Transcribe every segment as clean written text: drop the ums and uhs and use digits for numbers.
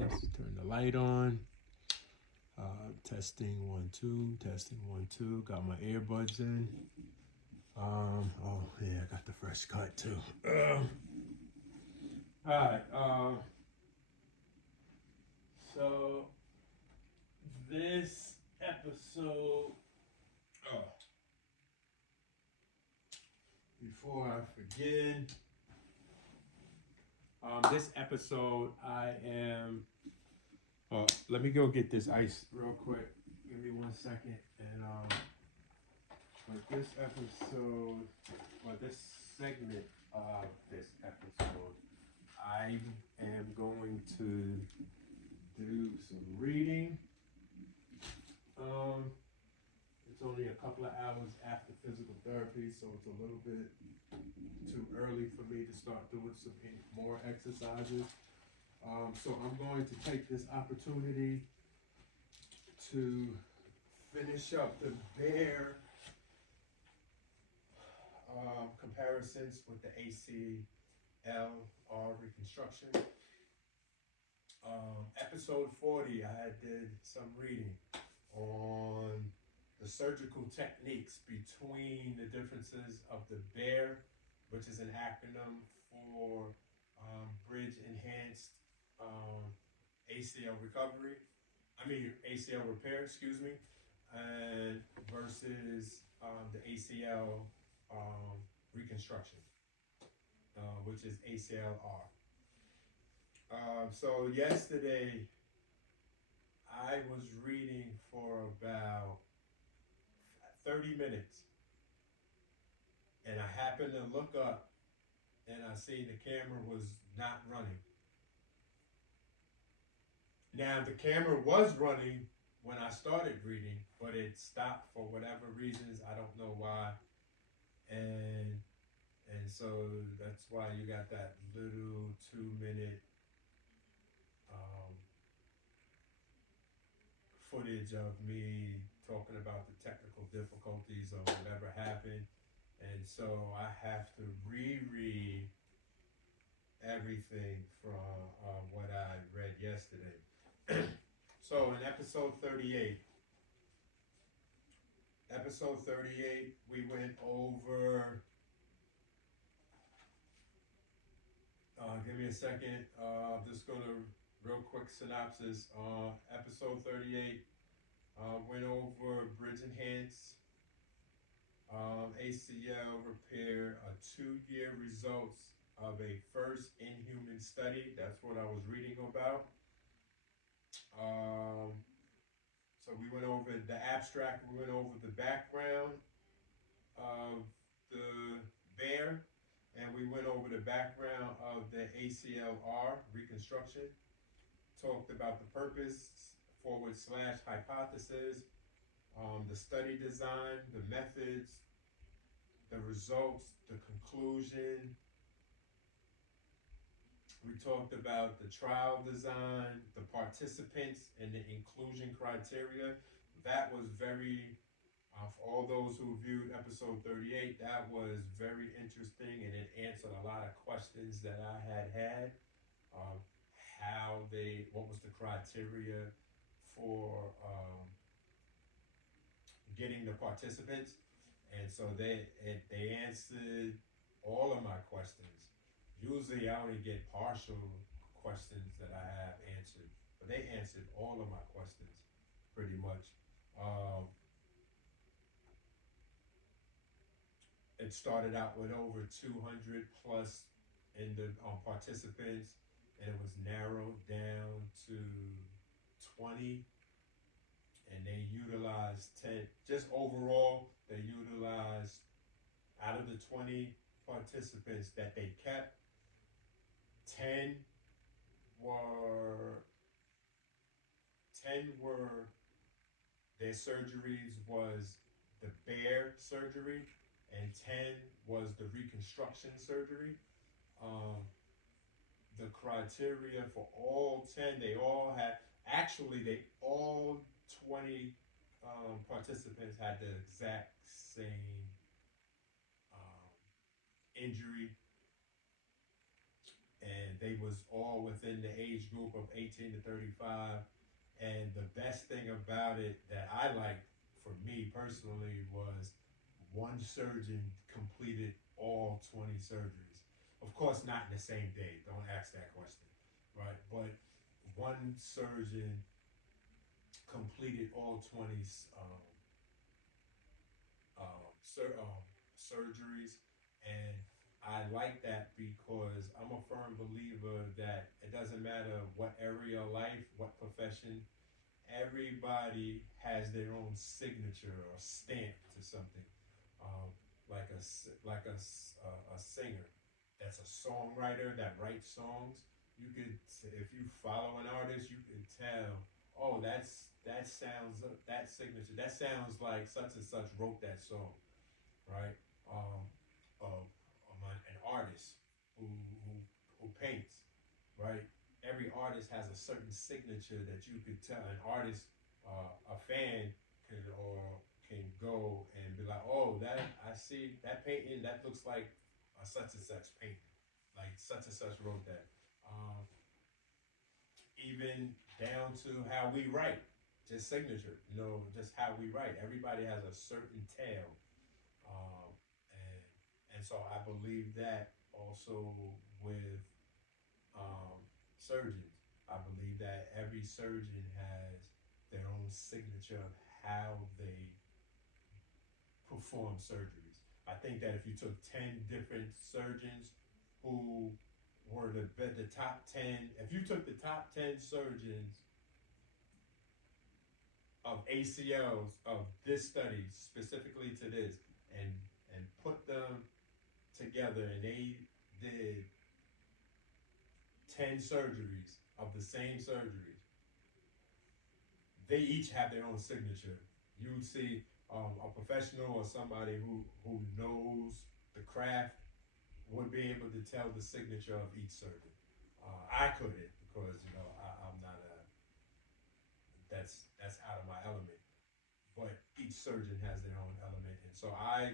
Let's turn the light on. Testing 1 2. Testing 1 2. Got my earbuds in. Oh yeah, I got the fresh cut too. All right. So this episode. Oh, before I forget, this episode I am. Let me go get this ice real quick. Give me 1 second. And for this episode, or this segment of this episode, I am going to do some reading. It's only a couple of hours after physical therapy, so it's a little bit too early for me to start doing some more exercises. So I'm going to take this opportunity to finish up the B.E.A.R comparisons with the ACL reconstruction. Episode 40, I did some reading on the surgical techniques between the differences of the B.E.A.R, which is an acronym for Bridge Enhanced ACL Recovery. ACL repair, excuse me, and versus the ACL reconstruction, which is ACLR. So yesterday, I was reading for about 30 minutes, and I happened to look up, and I seen the camera was not running. Now, the camera was running when I started reading, but it stopped for whatever reasons. I don't know why. And so that's why you got that little 2-minute footage of me talking about the technical difficulties of whatever happened. And so I have to reread everything from what I read yesterday. So in episode 38, we went over, give me a second, just going to real quick synopsis. Episode 38 went over Bridge Enhance, ACL repair, 2-year results of a first in-human study. That's what I was reading about. So we went over the abstract, we went over the background of the B.E.A.R, and we went over the background of the ACLR reconstruction, talked about the purpose / hypothesis, the study design, the methods, the results, the conclusion. We talked about the trial design, the participants, and the inclusion criteria. That was very, for all those who viewed episode 38, that was very interesting, and it answered a lot of questions that I had. What was the criteria for getting the participants? And so they answered all of my questions. Usually I only get partial questions that I have answered, but they answered all of my questions pretty much. It started out with over 200 plus in the participants, and it was narrowed down to 20, and they utilized 10. Just overall, they utilized, out of the 20 participants that they kept, 10 were their surgeries was the B.E.A.R surgery, and 10 was the reconstruction surgery. The criteria for all 10, they all 20 participants had the exact same injury, and they was all within the age group of 18 to 35. And the best thing about it that I liked for me personally was one surgeon completed all 20 surgeries. Of course, not in the same day. Don't ask that question, right? But one surgeon completed all 20 surgeries, and I like that because I'm a firm believer that it doesn't matter what area of life, what profession, everybody has their own signature or stamp to something. Um, like a singer that's a songwriter that writes songs. You could, if you follow an artist, you could tell, oh, that sounds that signature. That sounds like such and such wrote that song, right? Um, an artist who who who paints, right? Every artist has a certain signature that you could tell. An artist, a fan can go and be like, oh, that I see that painting. That looks like a such and such painting. Like such and such wrote that. Um, Even down to how we write, just signature. Just how we write. Everybody has a certain tale, um, and so I believe that also with surgeons. I believe that every surgeon has their own signature of how they perform surgeries. I think that if you took 10 different surgeons who were the top 10, if you took the top 10 surgeons of ACLs of this study, specifically to this, and put them together, and they did 10 surgeries of the same surgeries, they each have their own signature. You would see a professional or somebody who knows the craft would be able to tell the signature of each surgeon. I couldn't because I'm not a that's out of my element. But each surgeon has their own element, and so I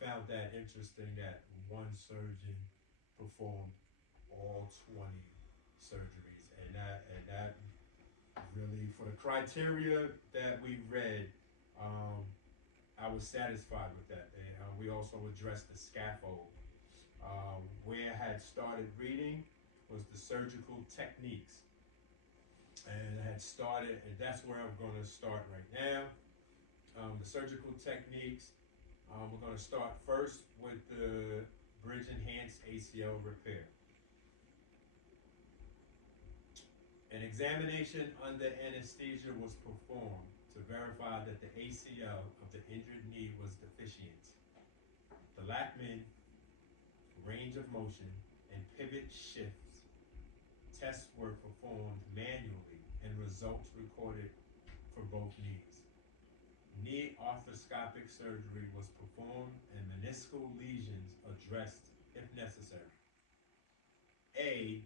found that interesting that one surgeon performed all 20 surgeries, and that really, for the criteria that we read, I was satisfied with that. And we also addressed the scaffold. Where I had started reading was the surgical techniques, and I had started, and that's where I'm going to start right now. The surgical techniques. We're going to start first with the bridge enhanced ACL repair. An examination under anesthesia was performed to verify that the ACL of the injured knee was deficient. The Lackman range of motion and pivot shifts tests were performed manually and results recorded for both knees. Knee arthroscopic surgery was performed and meniscal lesions addressed if necessary. A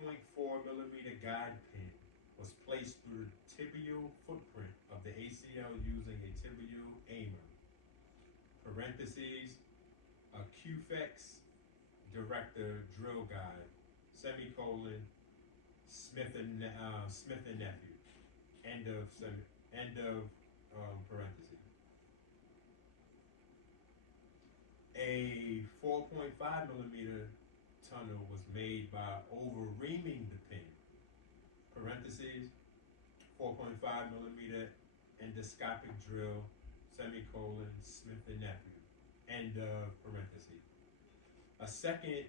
2.4 millimeter guide pin was placed through the tibial footprint of the ACL using a tibial aimer. Parentheses, a QFEX director drill guide, semicolon, Smith and Nephew. End of parentheses. A 4.5 millimeter tunnel was made by over-reaming the pin. Parentheses, 4.5 millimeter endoscopic drill, semicolon, Smith and Nephew. End of parentheses. A second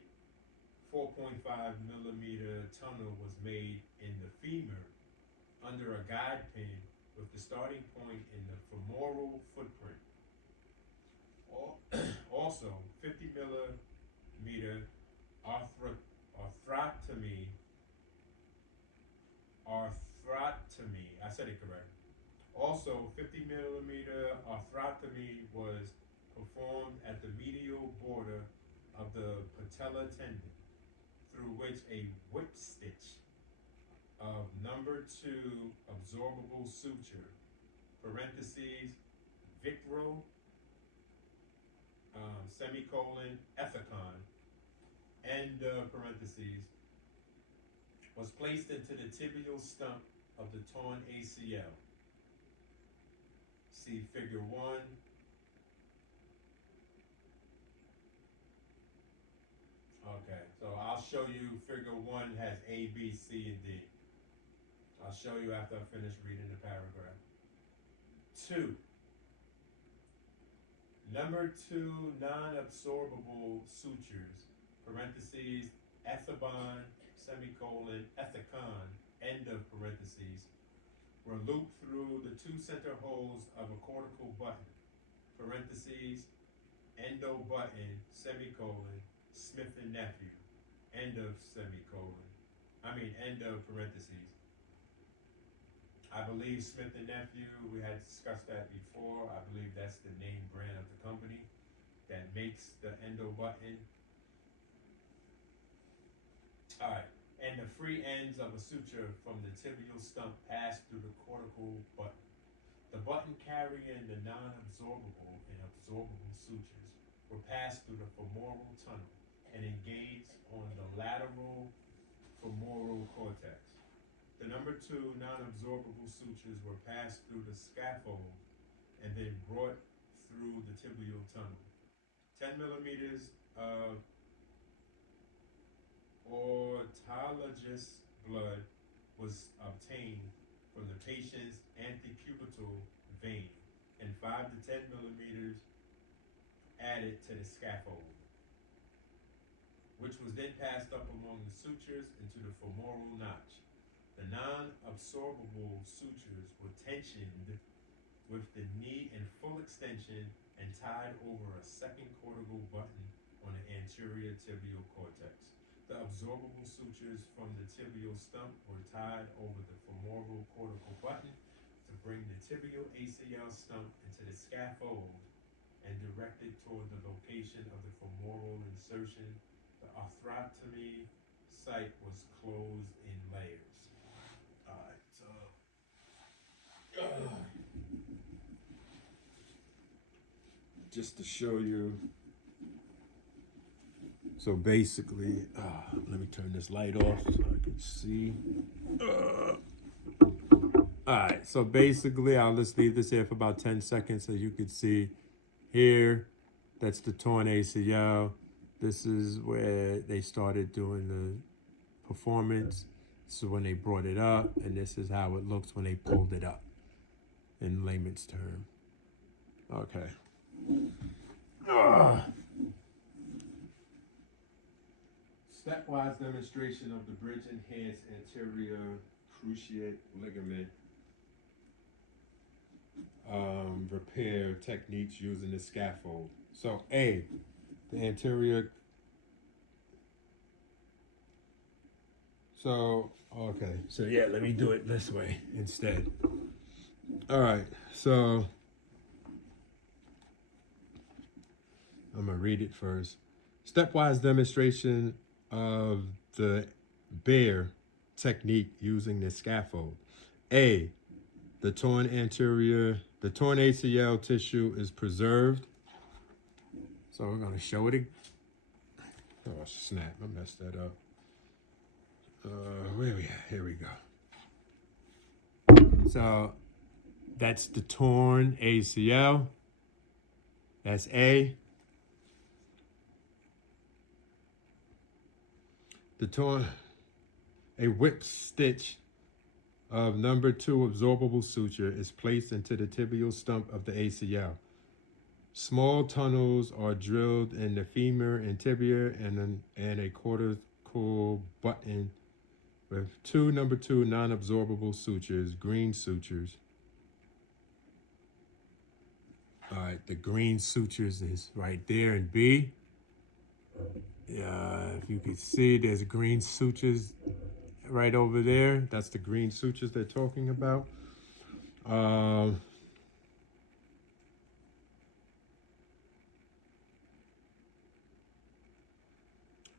4.5 millimeter tunnel was made in the femur under a guide pin with the starting point in the femoral footprint. Also, 50 millimeter arthrotomy, I said it correct. Also, 50 millimeter arthrotomy was performed at the medial border of the patella tendon, through which a whip stitch of number 2 absorbable suture, parentheses, Vicro, semicolon, Ethicon, end parentheses, was placed into the tibial stump of the torn ACL. See figure 1. Okay, so I'll show you figure 1 has A, B, C, and D. I'll show you after I finish reading the paragraph. 2. Number 2 non-absorbable sutures, parentheses, ethicon, semicolon, ethicon, end of parentheses, were looped through the 2 center holes of a cortical button, parentheses, endo button, semicolon, Smith and Nephew, end of semicolon, end of parentheses. I believe Smith and Nephew, we had discussed that before. I believe that's the name brand of the company that makes the endo button. All right, and the free ends of a suture from the tibial stump pass through the cortical button. The button carrying the non-absorbable and absorbable sutures were passed through the femoral tunnel and engaged on the lateral femoral cortex. The number 2 non-absorbable sutures were passed through the scaffold and then brought through the tibial tunnel. 10 millimeters of autologous blood was obtained from the patient's antecubital vein and 5 to 10 millimeters added to the scaffold, which was then passed up among the sutures into the femoral notch. The non-absorbable sutures were tensioned with the knee in full extension and tied over a second cortical button on the anterior tibial cortex. The absorbable sutures from the tibial stump were tied over the femoral cortical button to bring the tibial ACL stump into the scaffold and directed toward the location of the femoral insertion. The arthrotomy site was closed in layers. Alright, so just to show you. So basically, let me turn this light off so I can see. Alright, so basically I'll just leave this here for about 10 seconds so you can see here. That's the torn ACL. This is where they started doing the performance. This is when they brought it up, and this is how it looks when they pulled it up, in layman's term. Okay. Stepwise demonstration of the bridge enhanced anterior cruciate ligament repair techniques using the scaffold. So A, the anterior. So yeah, let me do it this way instead. All right, so I'm gonna read it first. Stepwise demonstration of the B.E.A.R technique using the scaffold. A, the torn ACL tissue is preserved. So we're gonna show it again. Oh snap, I messed that up. Where we at? Here we go. So that's the torn ACL. That's A. A whip stitch of number 2 absorbable suture is placed into the tibial stump of the ACL. Small tunnels are drilled in the femur and tibia and a cortical button with 2 number 2 non-absorbable sutures, green sutures. All right, the green sutures is right there in B. If you can see, there's green sutures right over there. That's the green sutures they're talking about.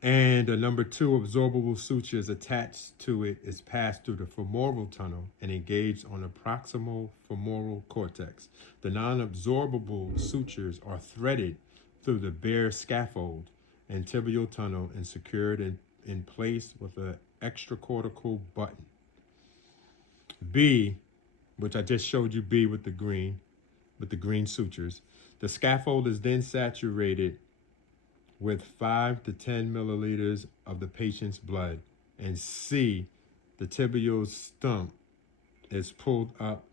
And a number 2 absorbable suture is attached to it, is passed through the femoral tunnel and engaged on the proximal femoral cortex. The non-absorbable sutures are threaded through the B.E.A.R scaffold and tibial tunnel and secured in place with a extracortical button. B, which I just showed you B with the green sutures. The scaffold is then saturated with 5 to 10 milliliters of the patient's blood. And C, the tibial stump is pulled up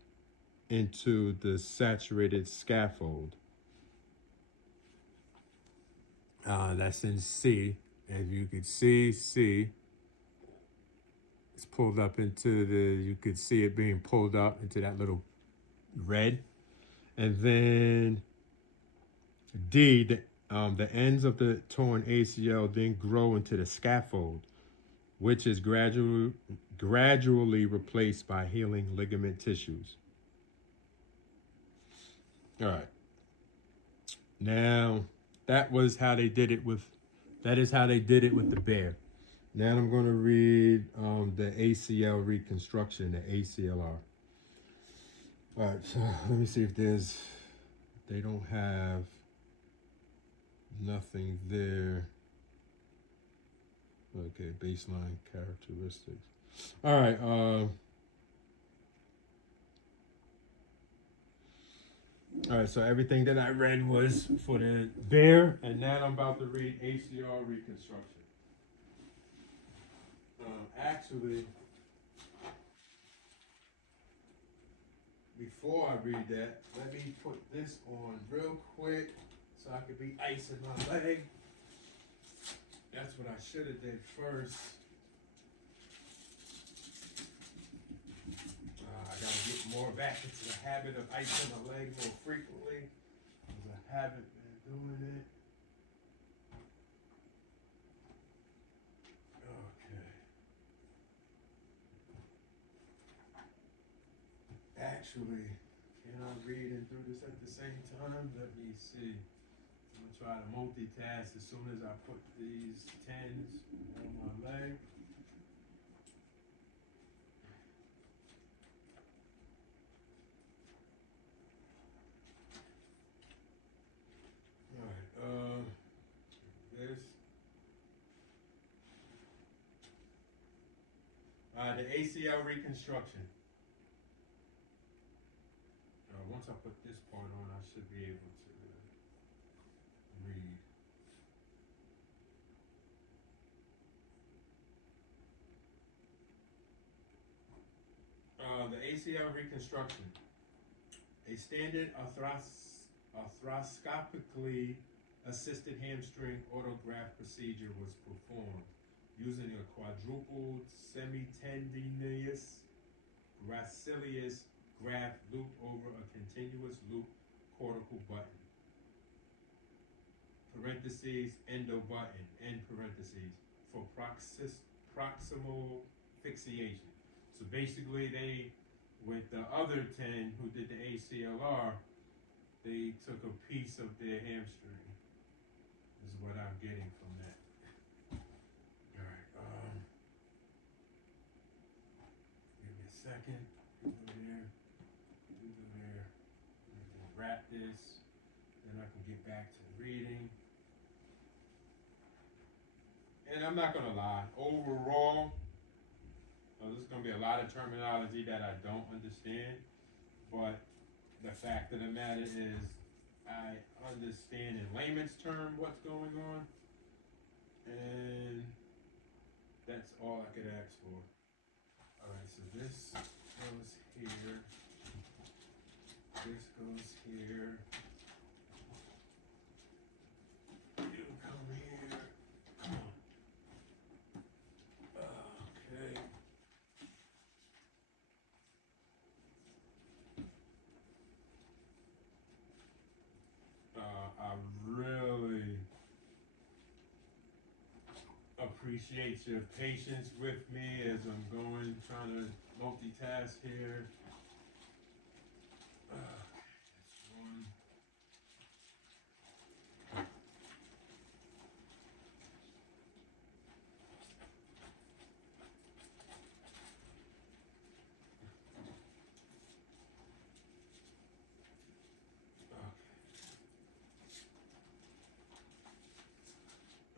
into the saturated scaffold. That's in C. As you can see, C is pulled up into you could see it being pulled up into that little red. And then D, the ends of the torn ACL then grow into the scaffold, which is gradually replaced by healing ligament tissues. All right. Now, that is how they did it with the B.E.A.R. Now I'm going to read the ACL reconstruction, the ACLR. All right, so let me see if they don't have nothing there. Okay, baseline characteristics. All right, so everything that I read was for the B.E.A.R, and now I'm about to read ACL reconstruction. Actually, before I read that, let me put this on real quick so I could be icing my leg. That's what I should have did first. I gotta get more back into the habit of icing my leg more frequently, because I haven't been doing it. Okay. Actually, can I read and do this at the same time? Let me see. I'm gonna try to multitask as soon as I put these 10s on my leg. The ACL reconstruction. Once I put this part on, I should be able to read. The ACL reconstruction. A standard arthroscopically assisted hamstring autograft procedure was performed using a quadrupled semitendinous gracilis graft looped over a continuous loop cortical button. Parentheses, endo button, end parentheses, for proximal fixation. So basically with the other 10 who did the ACLR, they took a piece of their hamstring, is what I'm getting from that. All right, give me a second. Over there. Wrap this, then I can get back to reading. And I'm not gonna lie, overall, there's gonna be a lot of terminology that I don't understand, but the fact of the matter is, I understand in layman's term what's going on, and that's all I could ask for. All right, so this goes here. This goes here. You come here. Come on. Okay. I really appreciate your patience with me as I'm trying to multitask here. That's one.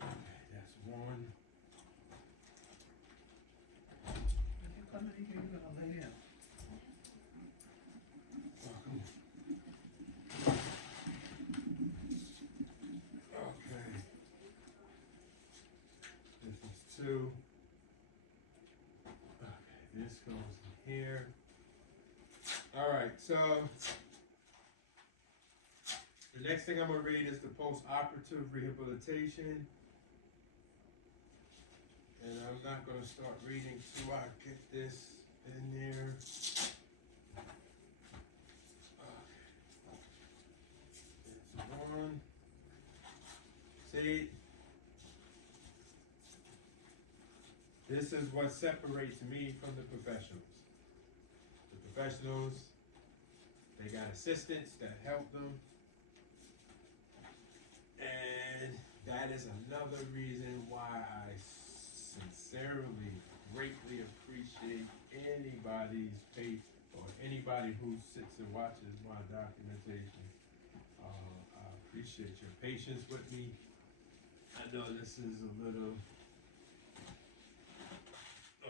Okay, that's one. do. Okay, this goes in here. All right, so the next thing I'm gonna read is the post-operative rehabilitation. And I'm not gonna start reading till I get this in there. It's one. See, this is what separates me from the professionals. The professionals, they got assistants that help them. And that is another reason why I sincerely, greatly appreciate anybody's faith or anybody who sits and watches my documentation. I appreciate your patience with me. I know this is a little,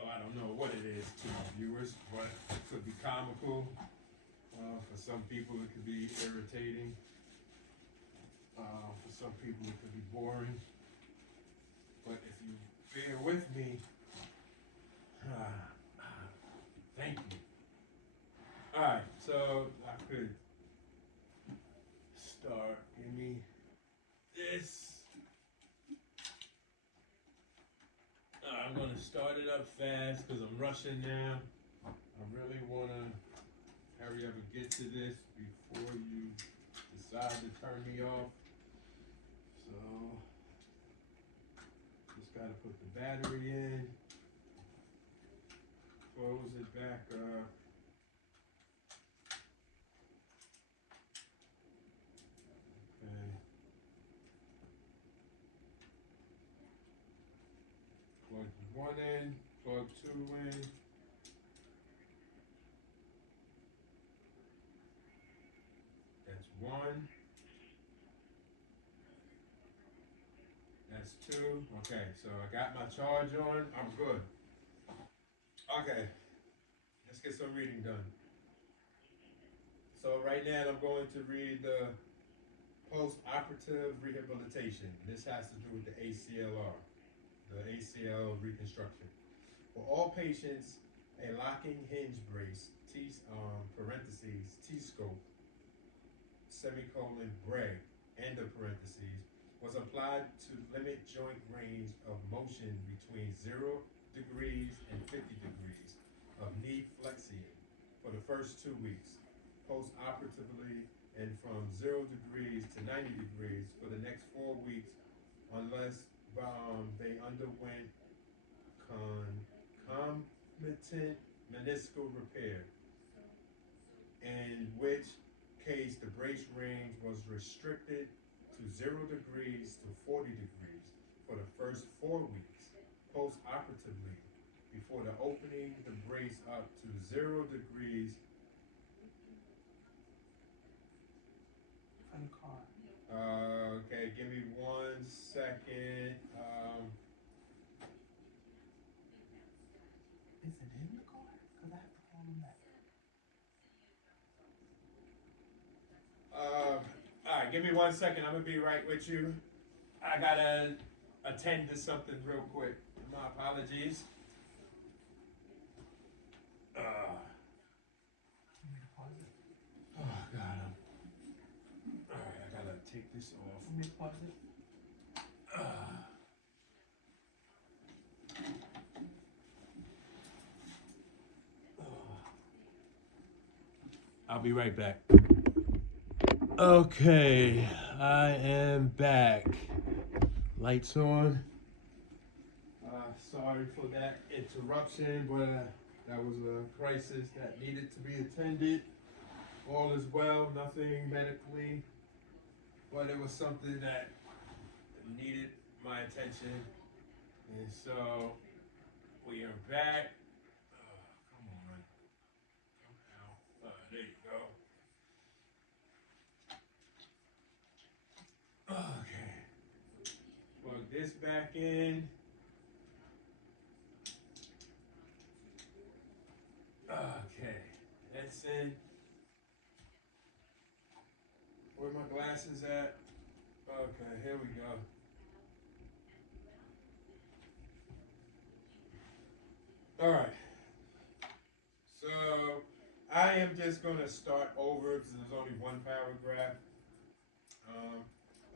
I don't know what it is to viewers, but it could be comical. For some people, it could be irritating. For some people, it could be boring. But if you bear with me, thank you. All right, so I could start. Give me this. I'm gonna start it up fast because I'm rushing now. I really wanna hurry up and get to this before you decide to turn me off. So, just gotta put the battery in, close it back up. Okay. Plug one in, plug two in. That's one. That's two. Okay, so I got my charge on. I'm good. Okay, let's get some reading done. So right now I'm going to read the post-operative rehabilitation. This has to do with the ACLR, the ACL reconstruction. For all patients, a locking hinge brace, parentheses, T-scope, semicolon, B.E.A.R, end of parentheses, was applied to limit joint range of motion between 0 degrees and 50 degrees of knee flexion for the first 2 weeks, post-operatively, and from 0 degrees to 90 degrees for the next 4 weeks, unless they underwent concomitant meniscal repair, in which case the brace range was restricted to 0 degrees to 40 degrees for the first 4 weeks, post-operatively, before the opening the brace up to 0 degrees. From the car. Okay, give me 1 second. Is it in the car? Because I have to call him back. All right, give me 1 second. I'm gonna be right with you. I gotta attend to something real quick. My apologies. You want me to pause it? Oh God. All right, I gotta take this off. You want me to pause it? I'll be right back. Okay, I am back. Lights on. Sorry for that interruption, but that was a crisis that needed to be attended. All is well, nothing medically, but it was something that needed my attention. And so we are back. Come on. Come out. There you go. Okay. Plug this back in. Okay. That's in. Where my glasses at? Okay, here we go. Alright. So, I am just gonna start over because there's only one paragraph.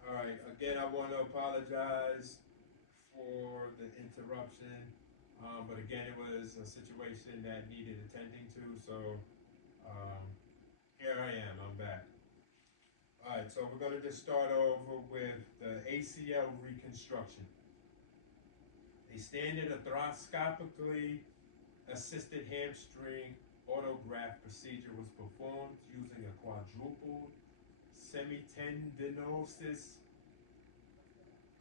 Alright, again, I want to apologize for the interruption. But again, it was a situation that needed attending to, so here I am, I'm back. Alright, so we're going to just start over with the ACL reconstruction. A standard arthroscopically assisted hamstring autograft procedure was performed using a quadruple semitendinosus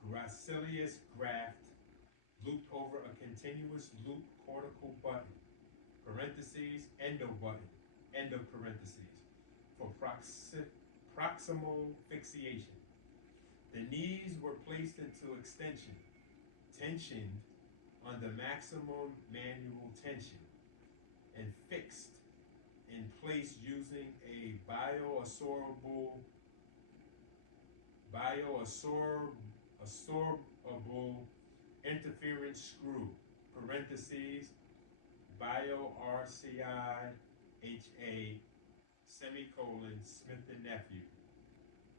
gracilis graft looped over a continuous loop cortical button, parentheses, endo button, end of parentheses, for proximal fixation. The knees were placed into extension, tensioned under maximum manual tension, and fixed in place using a bioabsorbable interference screw, parentheses, B.E.A.R, semicolon, Smith and Nephew,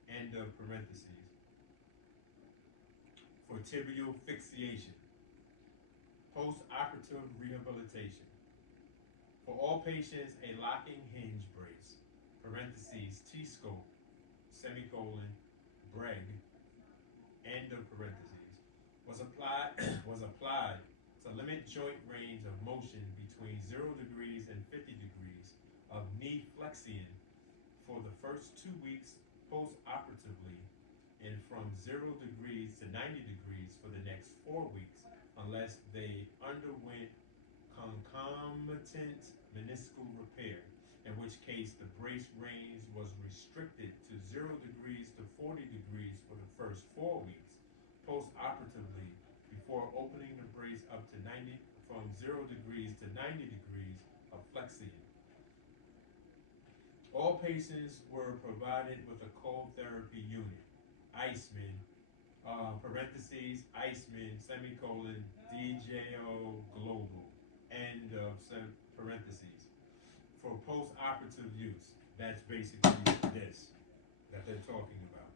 end of parentheses, for tibial fixation, post-operative rehabilitation. For all patients, a locking hinge brace, parentheses, T-scope, semicolon, Breg, end of parentheses, was applied to limit joint range of motion between 0 degrees and 50 degrees of knee flexion for the first 2 weeks post-operatively, and from 0 degrees to 90 degrees for the next 4 weeks, unless they underwent concomitant meniscal repair, in which case the brace range was restricted to 0 degrees to 40 degrees for the first 4 weeks post-operatively, before opening the brace up to 90 from 0 degrees to 90 degrees of flexion. All patients were provided with a cold therapy unit, Iceman, parentheses, Iceman, semicolon, DJO Global, end of parentheses, for post-operative use. That's basically this that they're talking about.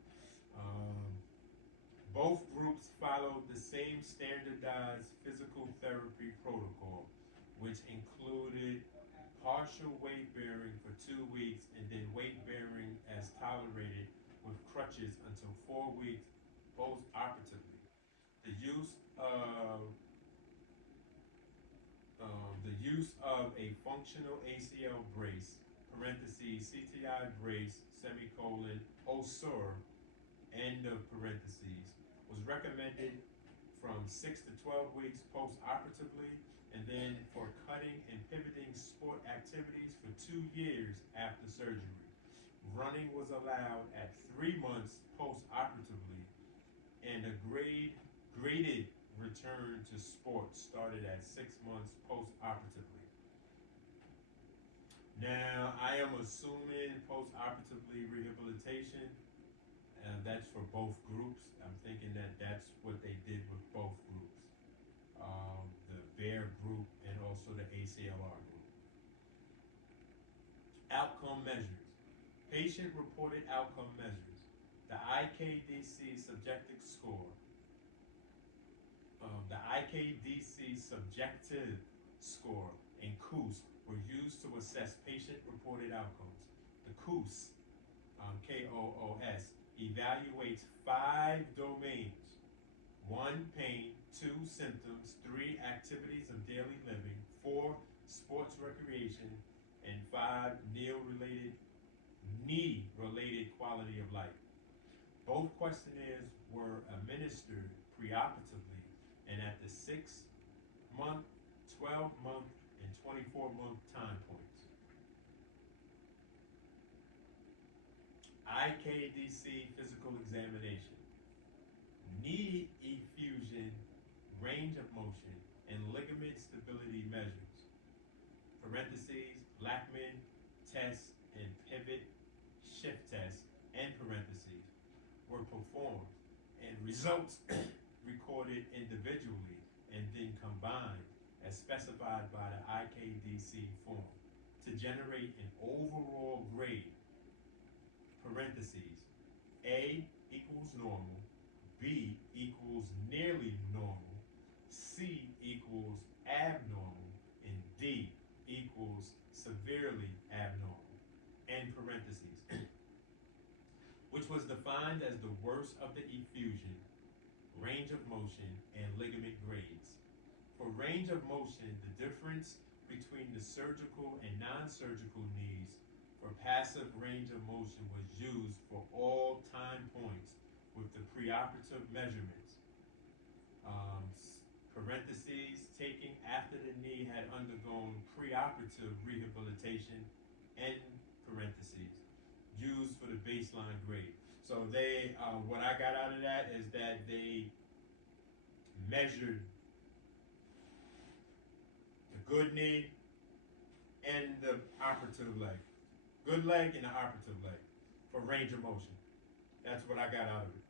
Both groups followed the same standardized physical therapy protocol, which included partial weight bearing for 2 weeks and then weight bearing as tolerated with crutches until 4 weeks post-operatively. The use of a functional ACL brace, parentheses, CTI brace, semicolon, OSUR, end of parentheses, was recommended from 6 to 12 weeks post-operatively, and then for cutting and pivoting sport activities for 2 years after surgery. Running was allowed at 3 months post-operatively, and a graded return to sports started at 6 months post-operatively. Now, I am assuming post-operatively rehabilitation, and that's for both groups. I'm thinking that that's what they did with both groups. The B.E.A.R group and also the ACLR group. Outcome measures. Patient-reported outcome measures. The IKDC subjective score. The IKDC subjective score and KOOS were used to assess patient-reported outcomes. The KOOS, K-O-O-S, evaluates 5 domains: 1, pain; 2, symptoms; 3, activities of daily living; 4, sports recreation; and 5, knee-related quality of life. Both questionnaires were administered preoperatively and at the 6-month, 12-month, and 24-month time points. IKDC physical examination. Knee effusion, range of motion, and ligament stability measures, parentheses, Lachman test and pivot shift test, and parentheses, were performed, and results recorded individually and then combined as specified by the IKDC form to generate an overall grade, parentheses, A equals normal, B equals nearly normal, C equals abnormal, and D equals severely abnormal, end parentheses, which was defined as the worst of the effusion, range of motion, and ligament grades. For range of motion, the difference between the surgical and non-surgical needs for passive range of motion was used for all time points with the preoperative measurements. Parentheses, taking after the knee had undergone preoperative rehabilitation, end parentheses, used for the baseline grade. So they, what I got out of that is that they measured the good knee and the operative leg. Good leg and the operative leg for range of motion. That's what I got out of it.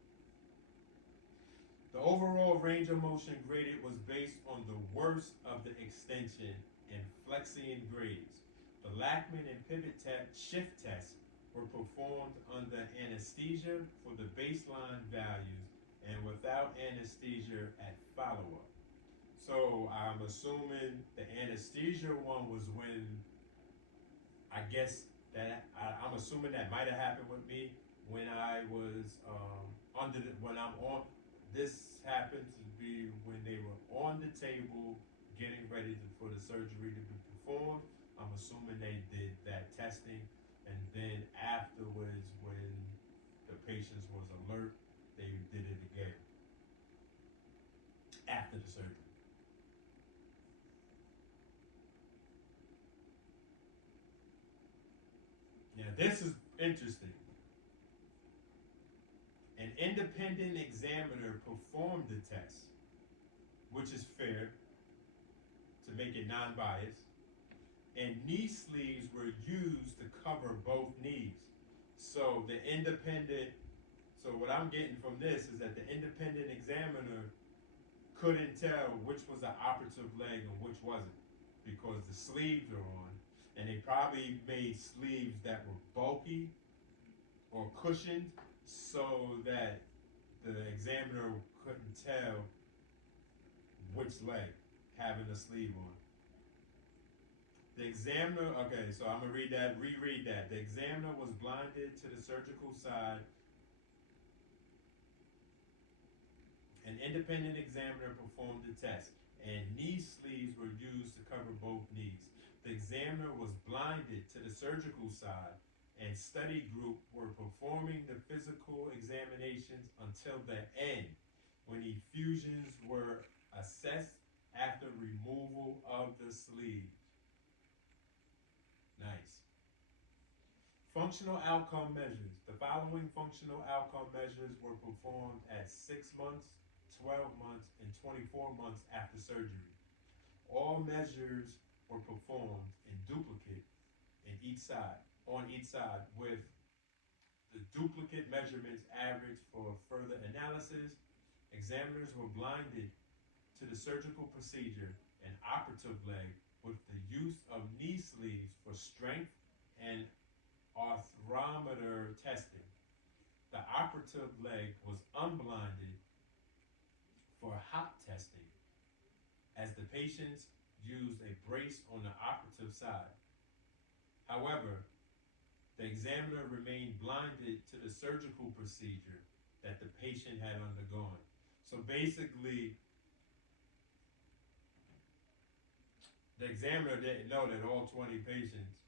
The overall range of motion graded was based on the worst of the extension and flexion grades. The Lachman and pivot shift tests were performed under anesthesia for the baseline values and without anesthesia at follow-up. So I'm assuming the anesthesia one was when, I guess that, I'm assuming that might have happened with me when I was when I'm on, this happened to be when they were on the table getting ready for the surgery to be performed. I'm assuming they did that testing, and then afterwards when the patients was alert, they did it again after the surgery. Now this is interesting. An independent examiner performed the test, which is fair to make it non-biased, and knee sleeves were used to cover both knees. So the independent, so what I'm getting from this is that the independent examiner couldn't tell which was the operative leg and which wasn't, because the sleeves are on, and they probably made sleeves that were bulky or cushioned so that the examiner couldn't tell which leg having a sleeve on. The examiner, okay, so I'm gonna reread that. The examiner was blinded to the surgical side. An independent examiner performed the test, and knee sleeves were used to cover both knees. The examiner was blinded to the surgical side, and study group were performing the physical examinations until the end, when effusions were assessed after removal of the sleeves. Nice. Functional outcome measures. The following functional outcome measures were performed at 6 months, 12 months, and 24 months after surgery. All measures were performed in duplicate on each side, with the duplicate measurements averaged for further analysis. Examiners were blinded to the surgical procedure and operative leg with the use of knee sleeves for strength and arthrometer testing. The operative leg was unblinded for hop testing, as the patients used a brace on the operative side. However, the examiner remained blinded to the surgical procedure that the patient had undergone. So basically, the examiner didn't know that all 20 patients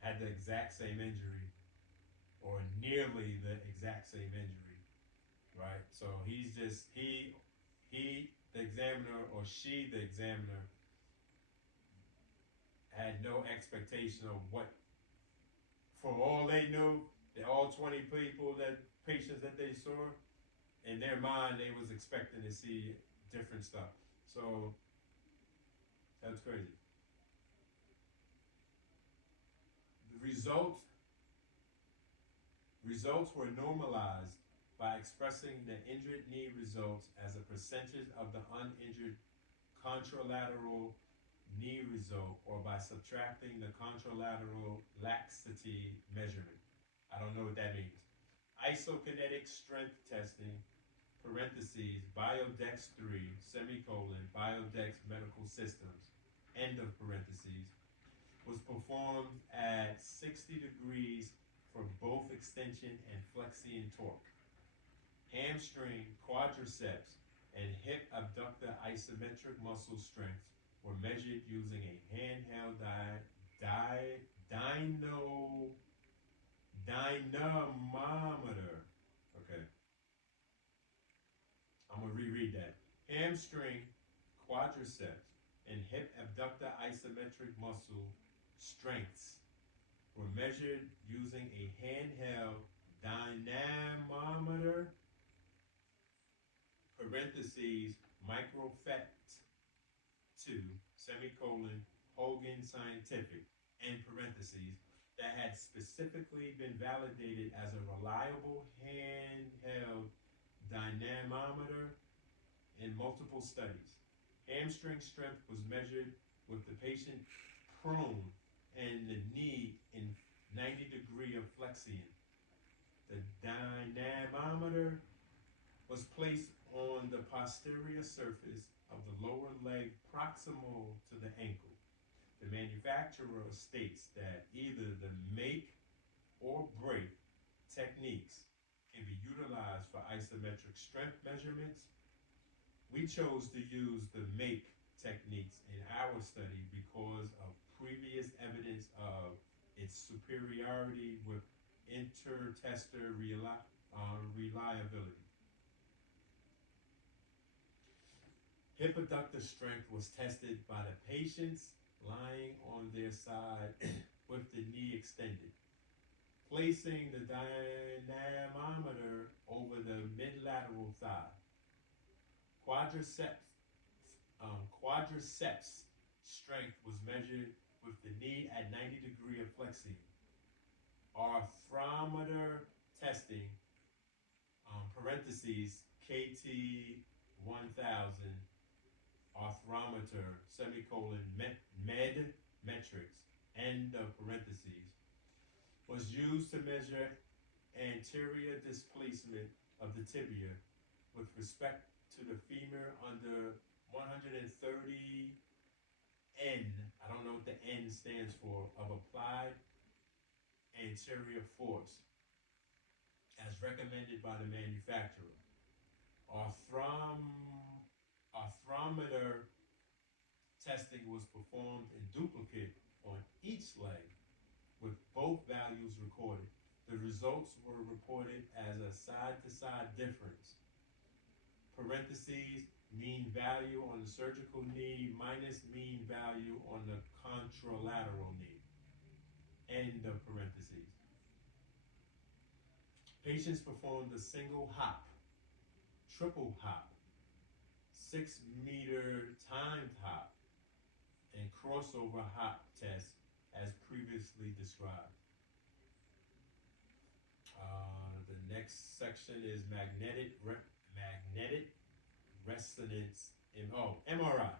had the exact same injury, or nearly the exact same injury, right? So he's just, he, the examiner, or she, the examiner, had no expectation of what, for all they knew, that all 20 patients that they saw, in their mind, they was expecting to see different stuff. So, that's crazy. The results were normalized by expressing the injured knee results as a percentage of the uninjured contralateral knee result or by subtracting the contralateral laxity measurement. I don't know what that means. Isokinetic strength testing, parentheses, Biodex 3, semicolon, Biodex Medical Systems, end of parentheses, was performed at 60 degrees for both extension and flexion torque. Hamstring, quadriceps, and hip abductor isometric muscle strengths were measured using a handheld dynamometer. Okay. I'm gonna reread that. Hamstring, quadriceps, and hip abductor isometric muscle strengths were measured using a handheld dynamometer, parentheses, microfet 2, semicolon, Hogan Scientific, end parentheses, that had specifically been validated as a reliable handheld dynamometer in multiple studies. Hamstring strength was measured with the patient prone and the knee in 90-degree of flexion. The dynamometer was placed on the posterior surface of the lower leg proximal to the ankle. The manufacturer states that either the make or break techniques can be utilized for isometric strength measurements. We chose to use the make techniques in our study because of previous evidence of its superiority with inter-tester reliability. Hip abductor strength was tested by the patients lying on their side with the knee extended. Placing the dynamometer over the mid-lateral thigh. Quadriceps strength was measured with the knee at 90 degrees of flexion. Arthrometer testing, parentheses, KT 1000, arthrometer, semicolon, med metrics, end of parentheses, was used to measure anterior displacement of the tibia with respect to the femur under 130 N, I don't know what the N stands for, of applied anterior force, as recommended by the manufacturer. Arthrometer testing was performed in duplicate on each leg, with both values recorded. The results were reported as a side-to-side difference. Parentheses, mean value on the surgical knee minus mean value on the contralateral knee. End of parentheses. Patients performed a single hop, triple hop, 6-meter timed hop, and crossover hop test as previously described. The next section is magnetic resonance, MRI.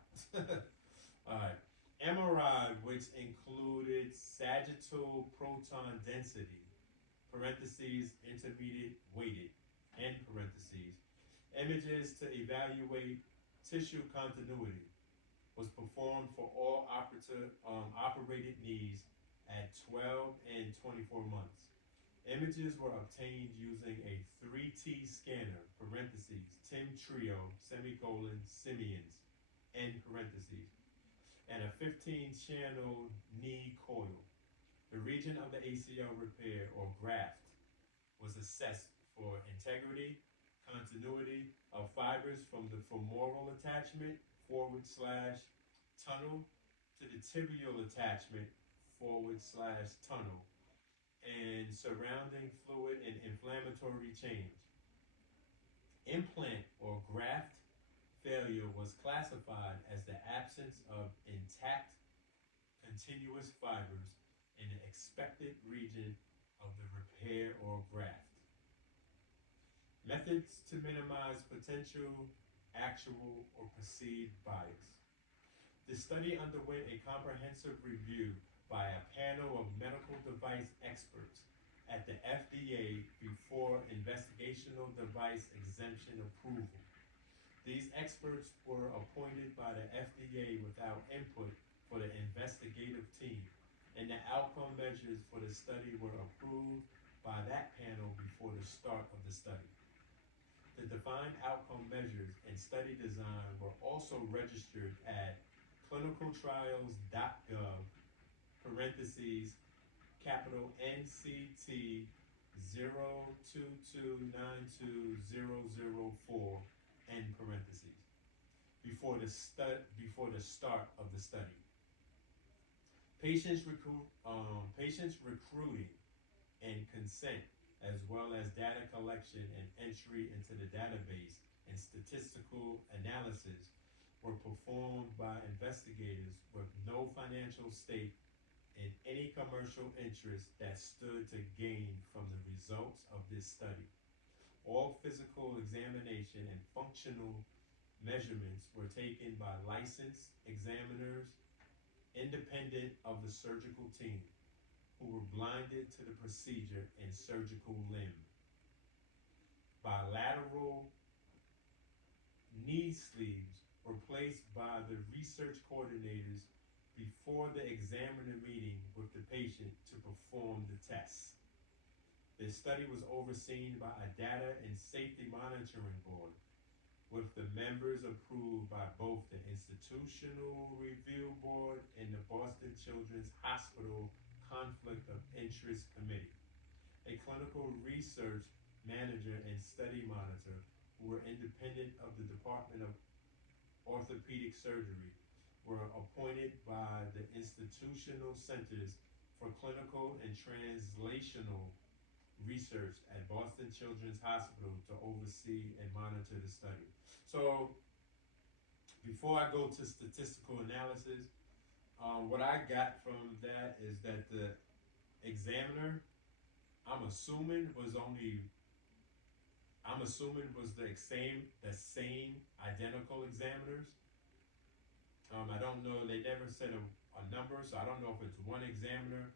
Alright, MRI, which included sagittal proton density, parentheses, intermediate weighted, end parentheses, images to evaluate tissue continuity, was performed for all operated knees at 12 and 24 months. Images were obtained using a 3T scanner, parentheses, Tim Trio, semicolon, Simians, end parentheses, and a 15-channel knee coil. The region of the ACL repair or graft was assessed for integrity, continuity of fibers from the femoral attachment, /tunnel, to the tibial attachment, /tunnel, and surrounding fluid and inflammatory change. Implant or graft failure was classified as the absence of intact continuous fibers in the expected region of the repair or graft. Methods to minimize potential, actual, or perceived bias. The study underwent a comprehensive review by a panel of medical device experts at the FDA before investigational device exemption approval. These experts were appointed by the FDA without input for the investigative team, and the outcome measures for the study were approved by that panel before the start of the study. The defined outcome measures and study design were also registered at clinicaltrials.gov, parentheses, capital NCT 022920004, end parentheses, before the start of the study. Patients recruiting and consent, as well as data collection and entry into the database and statistical analysis, were performed by investigators with no financial stake in any commercial interest that stood to gain from the results of this study. All physical examination and functional measurements were taken by licensed examiners independent of the surgical team, who were blinded to the procedure and surgical limb. Bilateral knee sleeves were placed by the research coordinators before the examiner meeting with the patient to perform the tests. The study was overseen by a data and safety monitoring board, with the members approved by both the Institutional Review Board and the Boston Children's Hospital Conflict of Interest Committee. A clinical research manager and study monitor, who were independent of the Department of Orthopedic Surgery, were appointed by the Institutional Centers for Clinical and Translational Research at Boston Children's Hospital to oversee and monitor the study. So, before I go to statistical analysis, what I got from that is that the examiner, I'm assuming was the same identical examiners. I don't know, they never said a number, so I don't know if it's one examiner,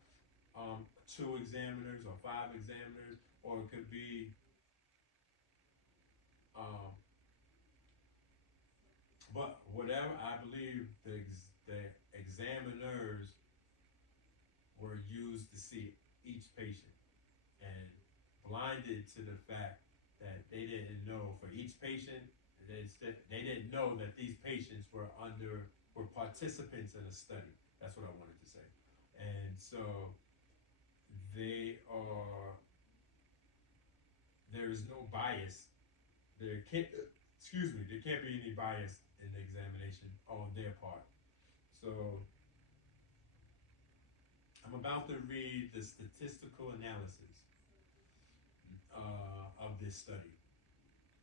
2 examiners, or 5 examiners, or it could be, but whatever, I believe the examiners were used to see each patient and blinded to the fact that they didn't know for each patient, they didn't know that these patients were participants in a study. That's what I wanted to say. And so there is no bias. There can't be any bias in the examination on their part. So I'm about to read the statistical analysis of this study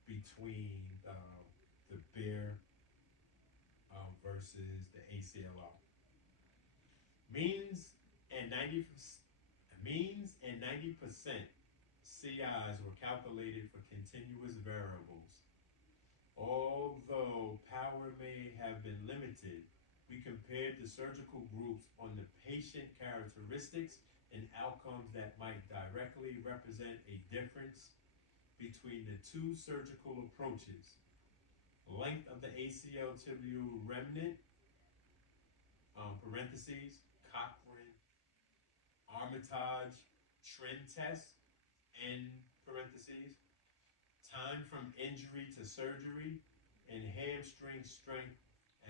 between the B.E.A.R versus the ACL. Means and 90% CIs were calculated for continuous variables. Although power may have been limited, we compared the surgical groups on the patient characteristics and outcomes that might directly represent a difference between the two surgical approaches. Length of the ACL tibial remnant, parentheses, Cochrane, Armitage, trend test, end parentheses, time from injury to surgery, and hamstring strength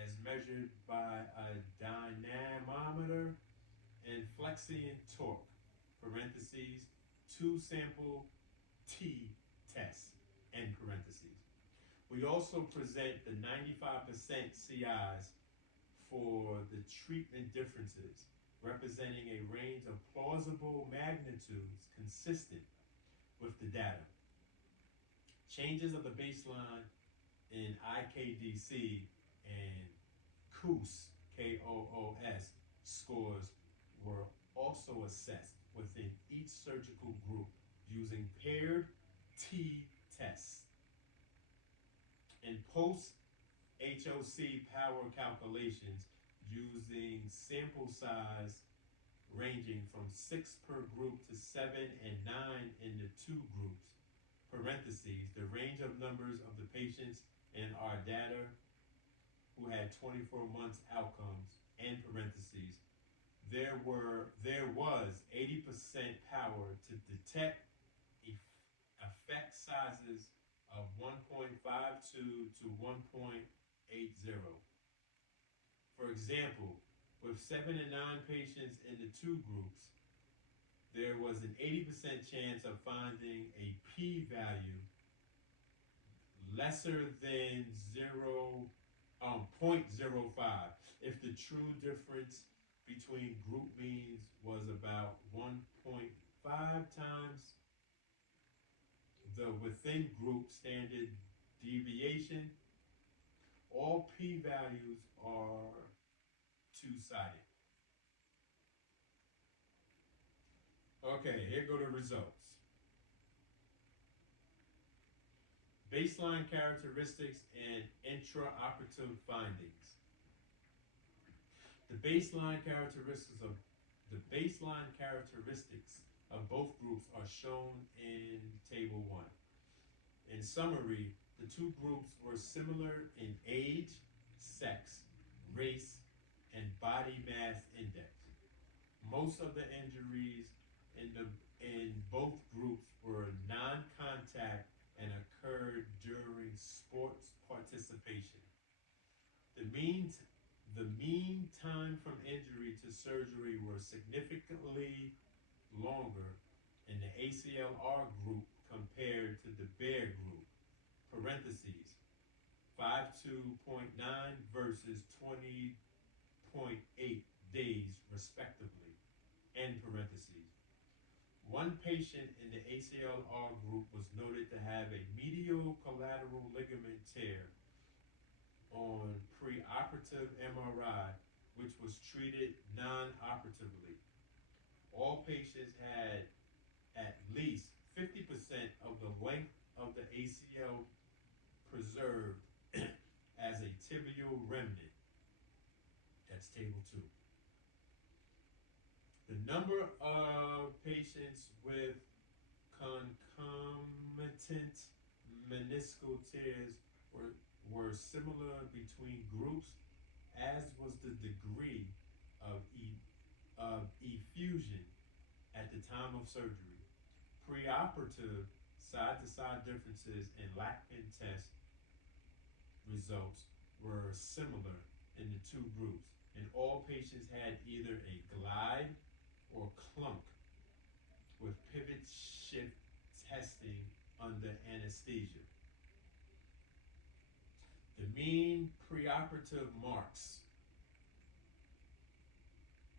as measured by a dynamometer, and flexion torque, parentheses, 2 sample T test, end parentheses. We also present the 95% CIs for the treatment differences, representing a range of plausible magnitudes consistent with the data. Changes of the baseline in IKDC and KOOS, K-O-O-S, scores were also assessed within each surgical group using paired T tests. In post-HOC power calculations, using sample size ranging from 6 per group to 7 and 9 in the 2 groups, parentheses, the range of numbers of the patients in our data who had 24 months outcomes, and parentheses, there was 80% power to detect effect sizes of 1.52 to 1.80. For example, with 7 and 9 patients in the 2 groups, there was an 80% chance of finding a p-value lesser than 0.05 if the true difference between group means was about 1.5 times the within group standard deviation. All p-values are two-sided. Okay, here go the results. Baseline characteristics and intraoperative findings. The baseline characteristics of both groups are shown in Table 1. In summary, the 2 groups were similar in age, sex, race, and body mass index. Most of the injuries in both groups were non-contact and occurred during sports participation. The mean time from injury to surgery were significantly longer in the ACLR group compared to the B.E.A.R group, parentheses, 52.9 versus 20.8 days respectively, end parentheses. One patient in the ACLR group was noted to have a medial collateral ligament tear on preoperative MRI, which was treated non-operatively. All patients had at least 50% of the length of the ACL preserved as a tibial remnant. That's Table 2. The number of patients with concomitant meniscal tears were similar between groups, as was the degree of effusion at the time of surgery. Preoperative side-to-side differences in Lachman test results were similar in the 2 groups, and all patients had either a glide or clunk with pivot shift testing under anesthesia. The mean preoperative marks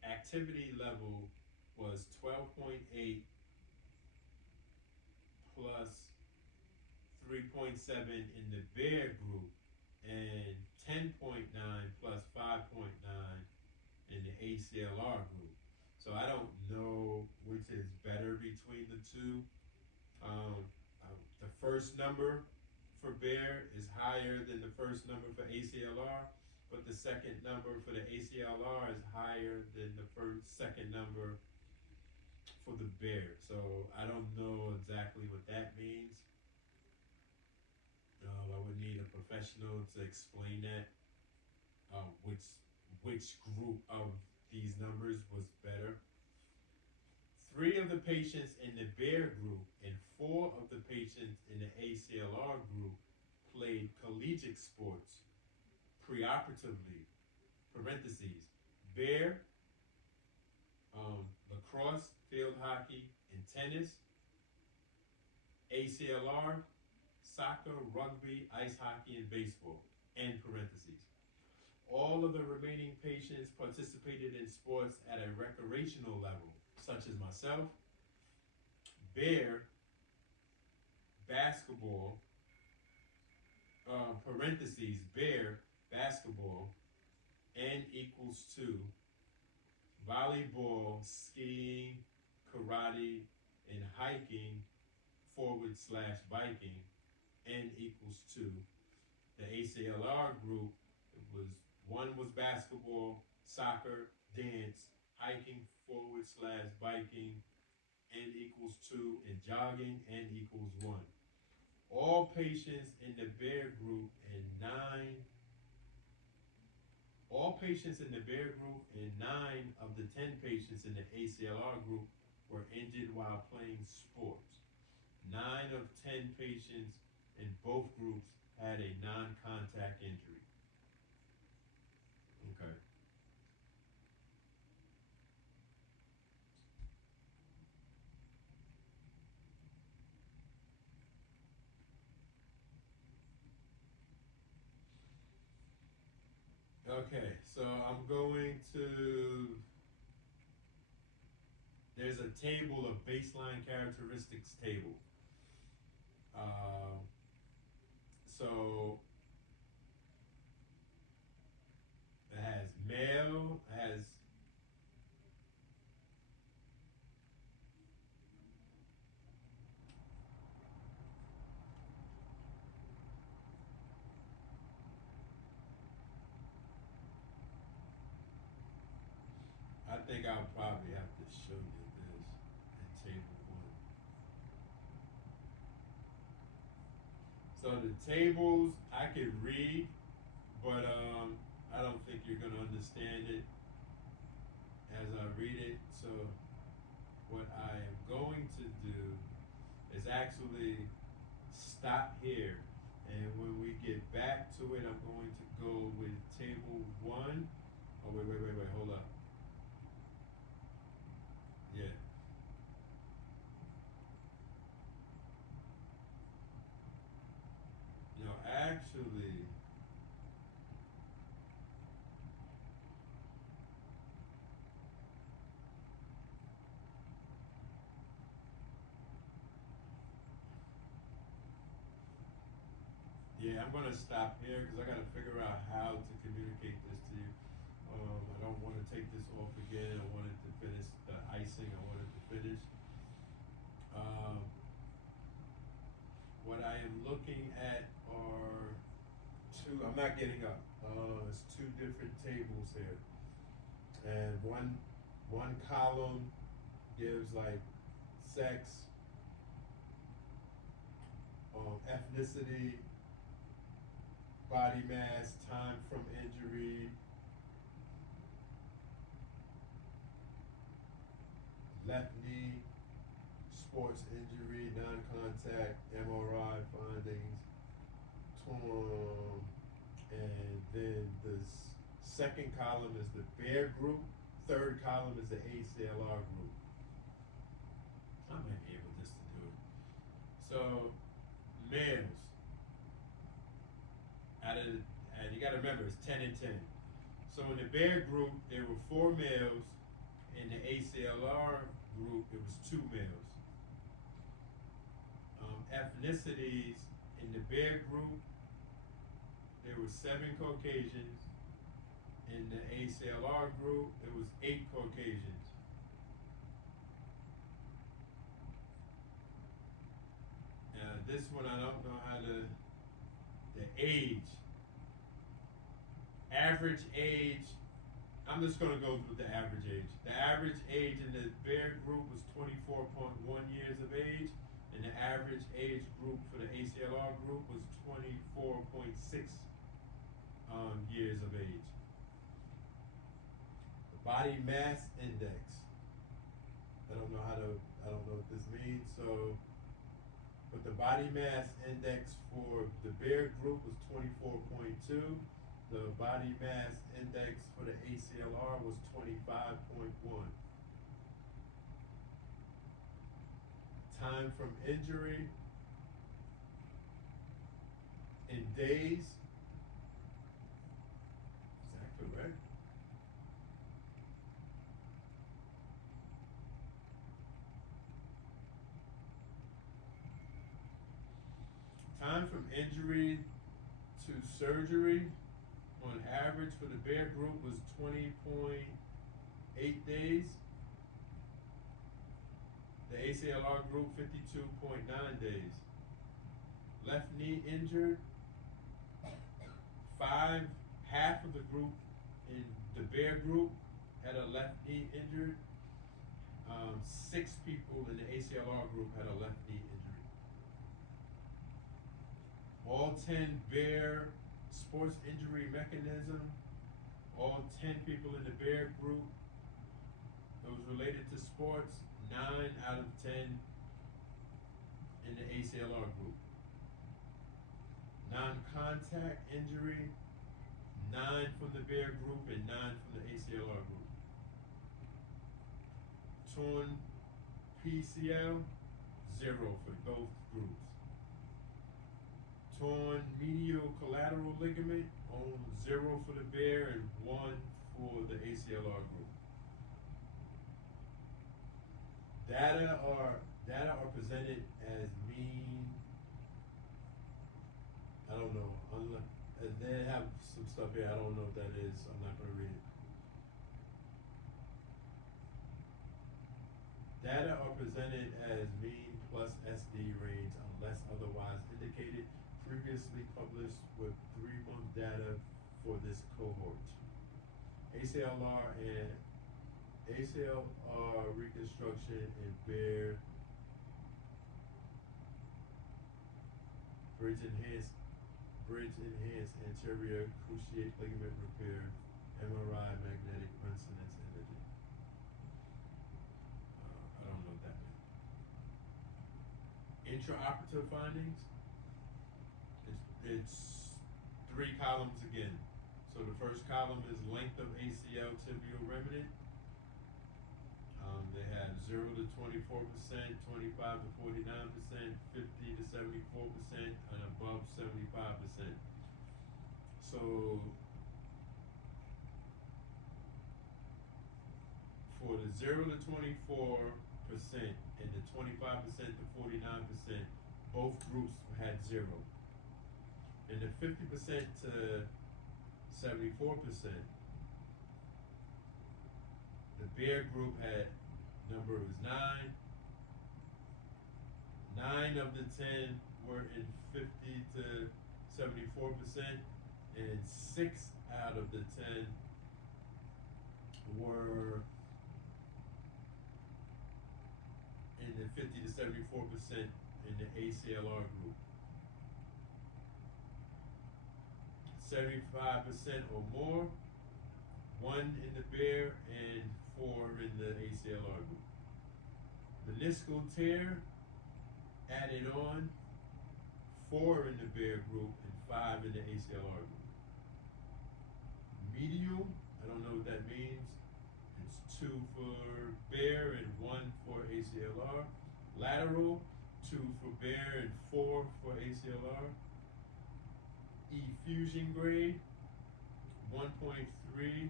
activity level was 12.8 plus 3.7 in the B.E.A.R group and 10.9 plus 5.9 in the ACLR group. So I don't know which is better between the 2. The first number for B.E.A.R is higher than the first number for ACLR, but the second number for the ACLR is higher than the second number for the B.E.A.R. So I don't know exactly what that means. I would need a professional to explain that, which group of these numbers was better. 3 of the patients in the B.E.A.R group and 4 of the patients in the ACLR group played collegiate sports preoperatively, parentheses, B.E.A.R, lacrosse, field hockey, and tennis. ACLR, soccer, rugby, ice hockey, and baseball, end parentheses. All of the remaining patients participated in sports at a recreational level, such as myself. B.E.A.R, basketball, parentheses, B.E.A.R, basketball, N equals 2, volleyball, skiing, karate, and hiking, /biking, N equals 2. The ACLR group, it was 1 was basketball, soccer, dance, hiking / biking, n equals 2, and jogging, n equals 1. All patients in the B.E.A.R group and 9 of the 10 patients in the ACLR group were injured while playing sports. 9 of 10 patients in both groups had a non-contact injury. Okay. Okay, so I'm going to, there's a table of baseline characteristics table. So it has male, I think I'll probably have to show you this in table 1. So the tables I could read, but I don't think you're gonna understand it as I read it. So what I am going to do is actually stop here, and when we get back to it, I'm going to go with table 1. Oh wait, hold up. Yeah. No, actually, yeah, I'm gonna stop here because I gotta figure out how to communicate this to you. I don't want to take this off again. I wanted to finish the icing. I wanted to finish. What I am looking at are two. I'm not getting up. It's 2 different tables here, and one column gives like sex, ethnicity, body mass, time from injury, left knee, sports injury, non-contact, MRI findings, and then the second column is the B.E.A.R group, third column is the ACLR group. I might be able just to do it. So, males, and you gotta remember, it's 10 and 10. So in the B.E.A.R group, there were 4 males. In the ACLR group, it was 2 males. Ethnicities, in the B.E.A.R group, there were 7 Caucasians. In the ACLR group, it was 8 Caucasians. This one I don't know how to, the age. Average age, I'm just gonna go with the average age. The average age in the B.E.A.R group was 24.1 years of age, and the average age group for the ACLR group was 24.6 years of age. The body mass index. I don't know what this means, so, but the body mass index for the B.E.A.R group was 24.2. The body mass index for the ACLR was 25.1. Time from injury in days. Is that correct? Time from injury to surgery on average for the B.E.A.R group was 20.8 days. The ACLR group 52.9 days. Left knee injured, half of the group in The B.E.A.R group had a left knee injured. 6 people in the ACLR group had a left knee injury. All 10 B.E.A.R sports injury mechanism, all 10 people in the B.E.A.R group, it was related to sports, 9 out of 10 in the ACLR group. Non-contact injury, 9 from the B.E.A.R group and 9 from the ACLR group. Torn PCL, 0 for both groups. Torn medial collateral ligament, 0 for the B.E.A.R and 1 for the ACLR group. Data are presented as mean. I don't know. They have some stuff here. I don't know what that is. I'm not going to read it. Data are presented as mean plus SD range unless otherwise indicated. Previously published with 3-month data for this cohort. ACLR reconstruction and B.E.A.R bridge enhanced anterior cruciate ligament repair, MRI magnetic resonance imaging. I don't know what that means. Intraoperative findings. It's 3 columns again. So the first column is length of ACL tibial remnant. They had 0 to 24%, 25 to 49%, 50 to 74%, and above 75%. So for the 0 to 24% and the 25% to 49%, both groups had 0. And the 50% to 74%, the B.E.A.R group had, number was 9. 9 of the 10 were in 50 to 74%, and 6 out of the 10 were in the 50 to 74% in the ACLR group. 75% or more, 1 in the B.E.A.R and 4 in the ACLR group. Meniscal tear added on, 4 in the B.E.A.R group and 5 in the ACLR group. Medial, I don't know what that means. It's 2 for B.E.A.R and 1 for ACLR. Lateral, 2 for B.E.A.R and 4 for ACLR. Effusion grade, 1.3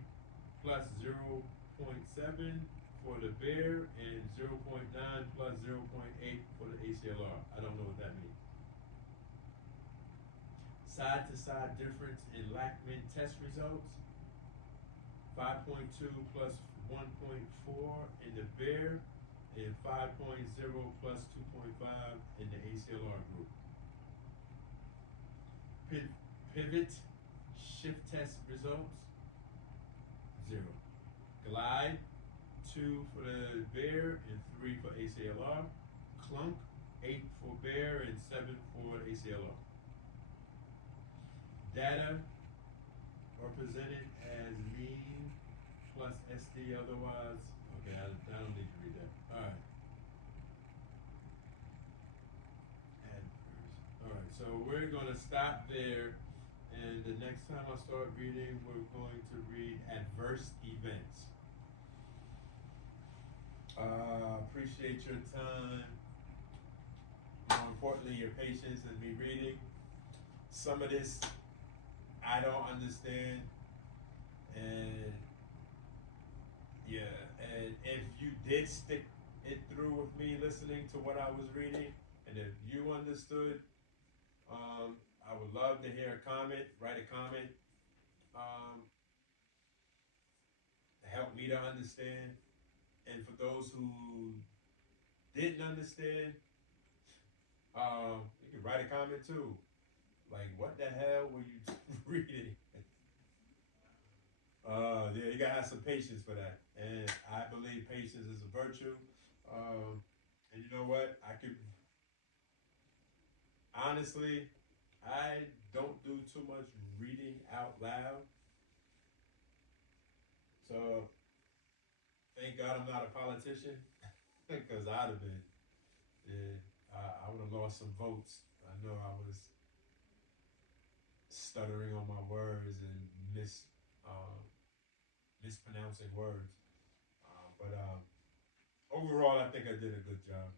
plus 0.7 for the B.E.A.R and 0.9 plus 0.8 for the ACLR. I don't know what that means. Side-to-side difference in Lachman test results, 5.2 plus 1.4 in the B.E.A.R and 5.0 plus 2.5 in the ACLR group. Pivot shift test results, 0. Glide, 2 for the B.E.A.R and 3 for ACLR. Clunk, 8 for B.E.A.R and 7 for ACLR. Data are presented as mean plus SD otherwise. Okay, I don't need to read that. Alright. Adverse. Alright, so we're gonna stop there. And the next time I start reading, we're going to read adverse events. Appreciate your time. More importantly, your patience in me reading. Some of this I don't understand. And yeah, and if you did stick it through with me listening to what I was reading, and if you understood, I would love to hear a comment, write a comment, help me to understand. And for those who didn't understand, you can write a comment too. Like, what the hell were you reading? Yeah, you gotta have some patience for that. And I believe patience is a virtue. And you know what? Honestly, I don't do too much reading out loud. So, thank God I'm not a politician, because I'd have been, yeah, I would have lost some votes. I know I was stuttering on my words and mispronouncing words. But overall, I think I did a good job.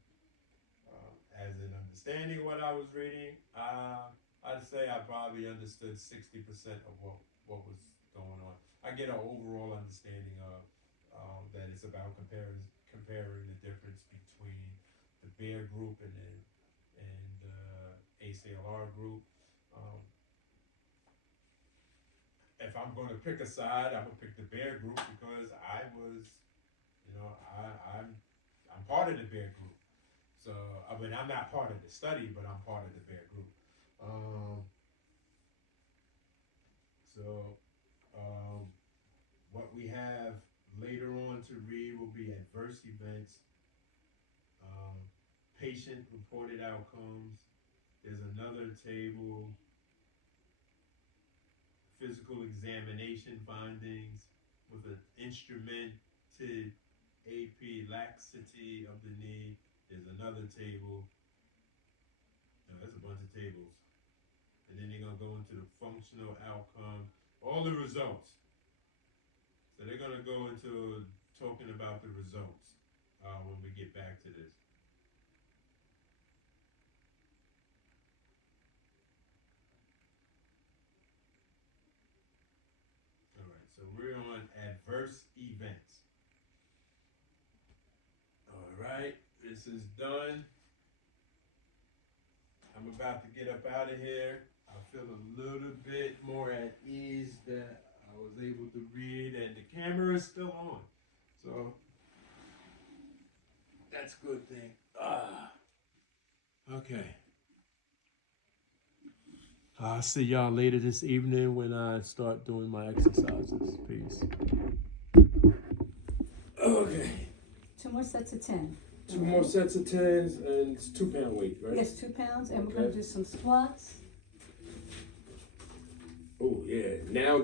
As in understanding what I was reading, I'd say I probably understood 60% of what was going on. I get an overall understanding of that it's about comparing the difference between the B.E.A.R group and the ACLR group. Um, if I'm going to pick a side, I'm gonna pick the B.E.A.R group because I was, I'm part of the B.E.A.R group. So I mean, I'm not part of the study, but I'm part of the B.E.A.R group. What we have later on to read will be adverse events, patient reported outcomes. There's another table, physical examination findings with an instrumented AP laxity of the knee. There's another table. That's a bunch of tables. And then they're gonna go into the functional outcome, all the results. So they're gonna go into talking about the results when we get back to this. All right, so we're on adverse events. All right, this is done. I'm about to get up out of here. I feel a little bit more at ease that I was able to read, and the camera is still on. So that's a good thing. Okay. I'll see y'all later this evening when I start doing my exercises. Peace. Okay. 2 more sets of 10. 2 more sets of 10s, and it's 2 pound weight, right? Yes, 2 pounds, and we're going to do some squats. Oh yeah, now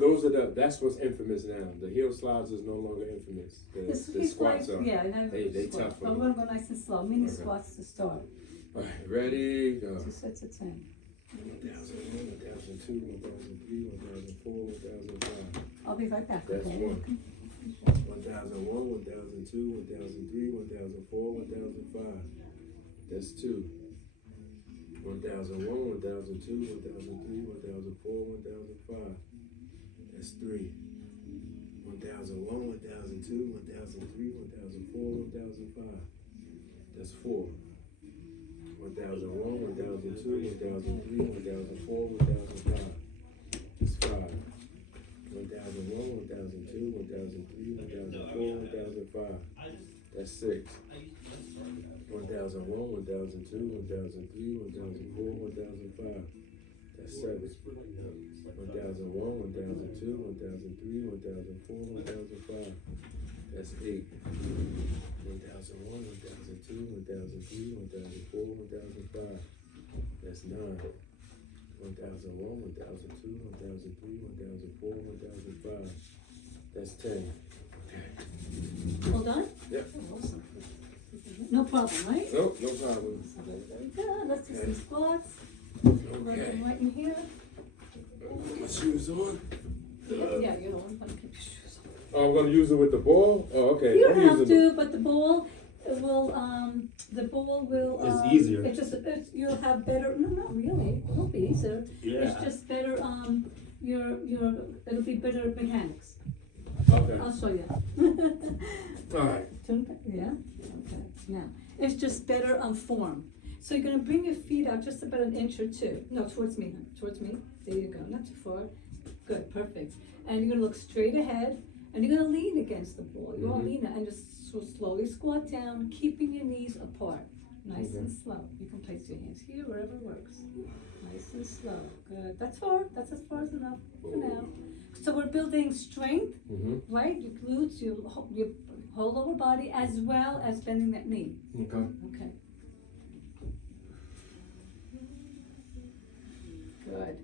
that's what's infamous now. The heel slides is no longer infamous. The squats are. Yeah, now they tough. I'm going to go nice and slow. Mini squats to start. All right, ready, go. 2 sets of 10. 1,001, 1,002, 1,003, 1,004, 1,005. I'll be right back. That's okay? 1. 1,001, 1,002, 1,003, 1,004, 1,005. That's 2. 1,001, 1,002, 1,003, 1,004, 1,005. That's 3. 1,001, 1,002, 1,003, 1,004, 1,005. That's 4. 1,001, 1,002, 1,003, 1,004, 1,005. That's 5. 1,001, 1,002, 1,003, 1,004, 1,005. That's 6. 1,001, 1,002, 1,003, 1,004, 1,005. That's 7. 1,001, 1,002, 1,003, 1,004, 1,005. That's 8. 1,001, 1,002, 1,003, 1,004, 1,005. That's 9. 1,001, 1,002, 1,003, 1,004, 1,005. That's 10. All done? Yep. Oh, awesome. No problem, right? Nope, no problem. Very good. Let's do some squats. Okay. Right in here. Put my shoes on. Yeah, you know, I'm going to keep your shoes on. Oh, I'm going to use it with the ball? Oh, okay. You don't have to, but the ball will, It's easier. You'll have better, no, not really, it won't be easier. Yeah. It's just better, it'll be better mechanics. Okay. I'll show you. All right. Yeah, okay, now, it's just better form. So you're gonna bring your feet out just about 1 inch or 2. No, towards me, there you go, not too far. Good, perfect. And you're gonna look straight ahead, and you're gonna lean against the wall. You won't lean and just slowly squat down, keeping your knees apart. Nice and slow. You can place your hands here, wherever works. Nice and slow. Good. That's as far as enough for now. So we're building strength, Mm-hmm. right? Your glutes, your whole lower body, as well as bending that knee. Okay. Okay. Good.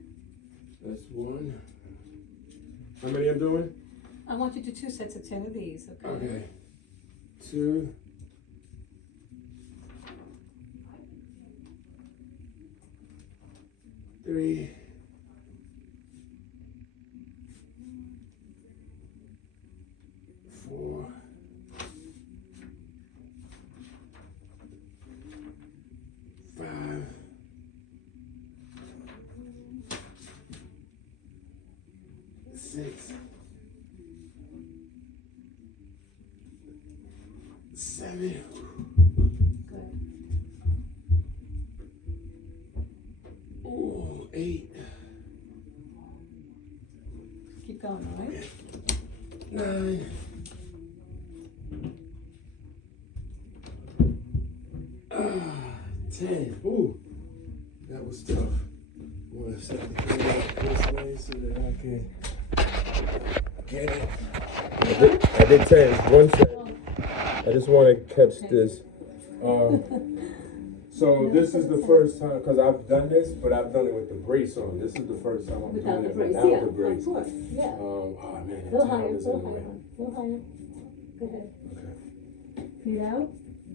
That's one. How many I'm doing? I want you to do 2 sets of 10 of these, okay? Okay. 2. 3. 4. 5. 6. 7. Good. Ooh, 8. Keep going, all right? 9. 10. Ooh, that was tough. I'm gonna set the camera up this way so that I can get it. I did 10. One set. I just want to catch this. So this is the first time, because I've done this, but I've done it with the brace on. This is the first time I'm Without doing the it brace, without yeah, the brace. of course, yeah. Oh man, Go that higher, towel is go in the higher, way. go higher. Go ahead. Okay. Feet out,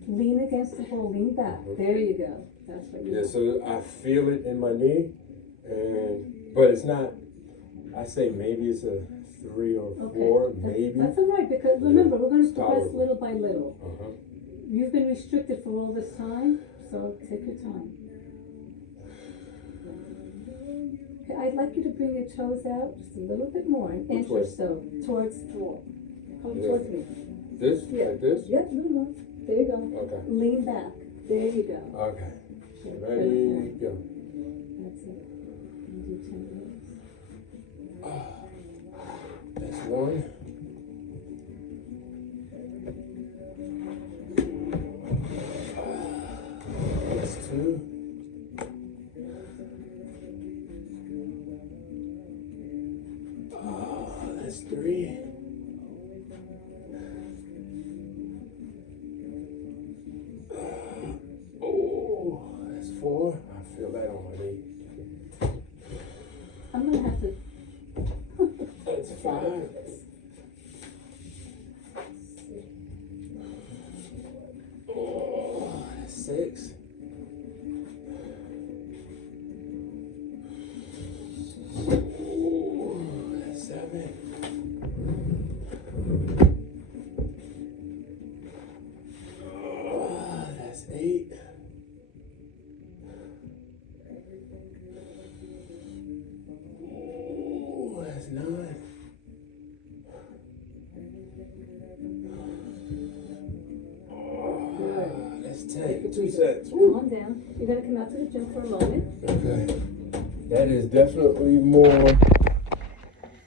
lean against the wall, lean back. There you go. That's what you Yeah, want. so I feel it in my knee, but it's not. I say maybe it's a 3 or 4, maybe. That's all right, because remember, we're going to It's progress tolerable. little by little. Uh-huh. You've been restricted for all this time, so take your time. Okay, I'd like you to bring your toes out just a little bit more, an Which inch way? or so, towards the wall. Come Yeah. towards me. This? Yeah. Like this? Yep, a little more. There you go. Okay. Lean back. There you go. Okay. Good. Ready, go. That's it. You do 10 of those. That's 1. That's 2. That's 3. Oh, that's 4. I feel that on my knee. I'm going to have to. That's 5. Oh, that's 6. Oh, that's 7. Oh, that's 8. Oh, that's 9. Good. That's Take 10. it 2 easy. sets. Come on down. You're going to come out to the gym for a moment. Okay. That is definitely more.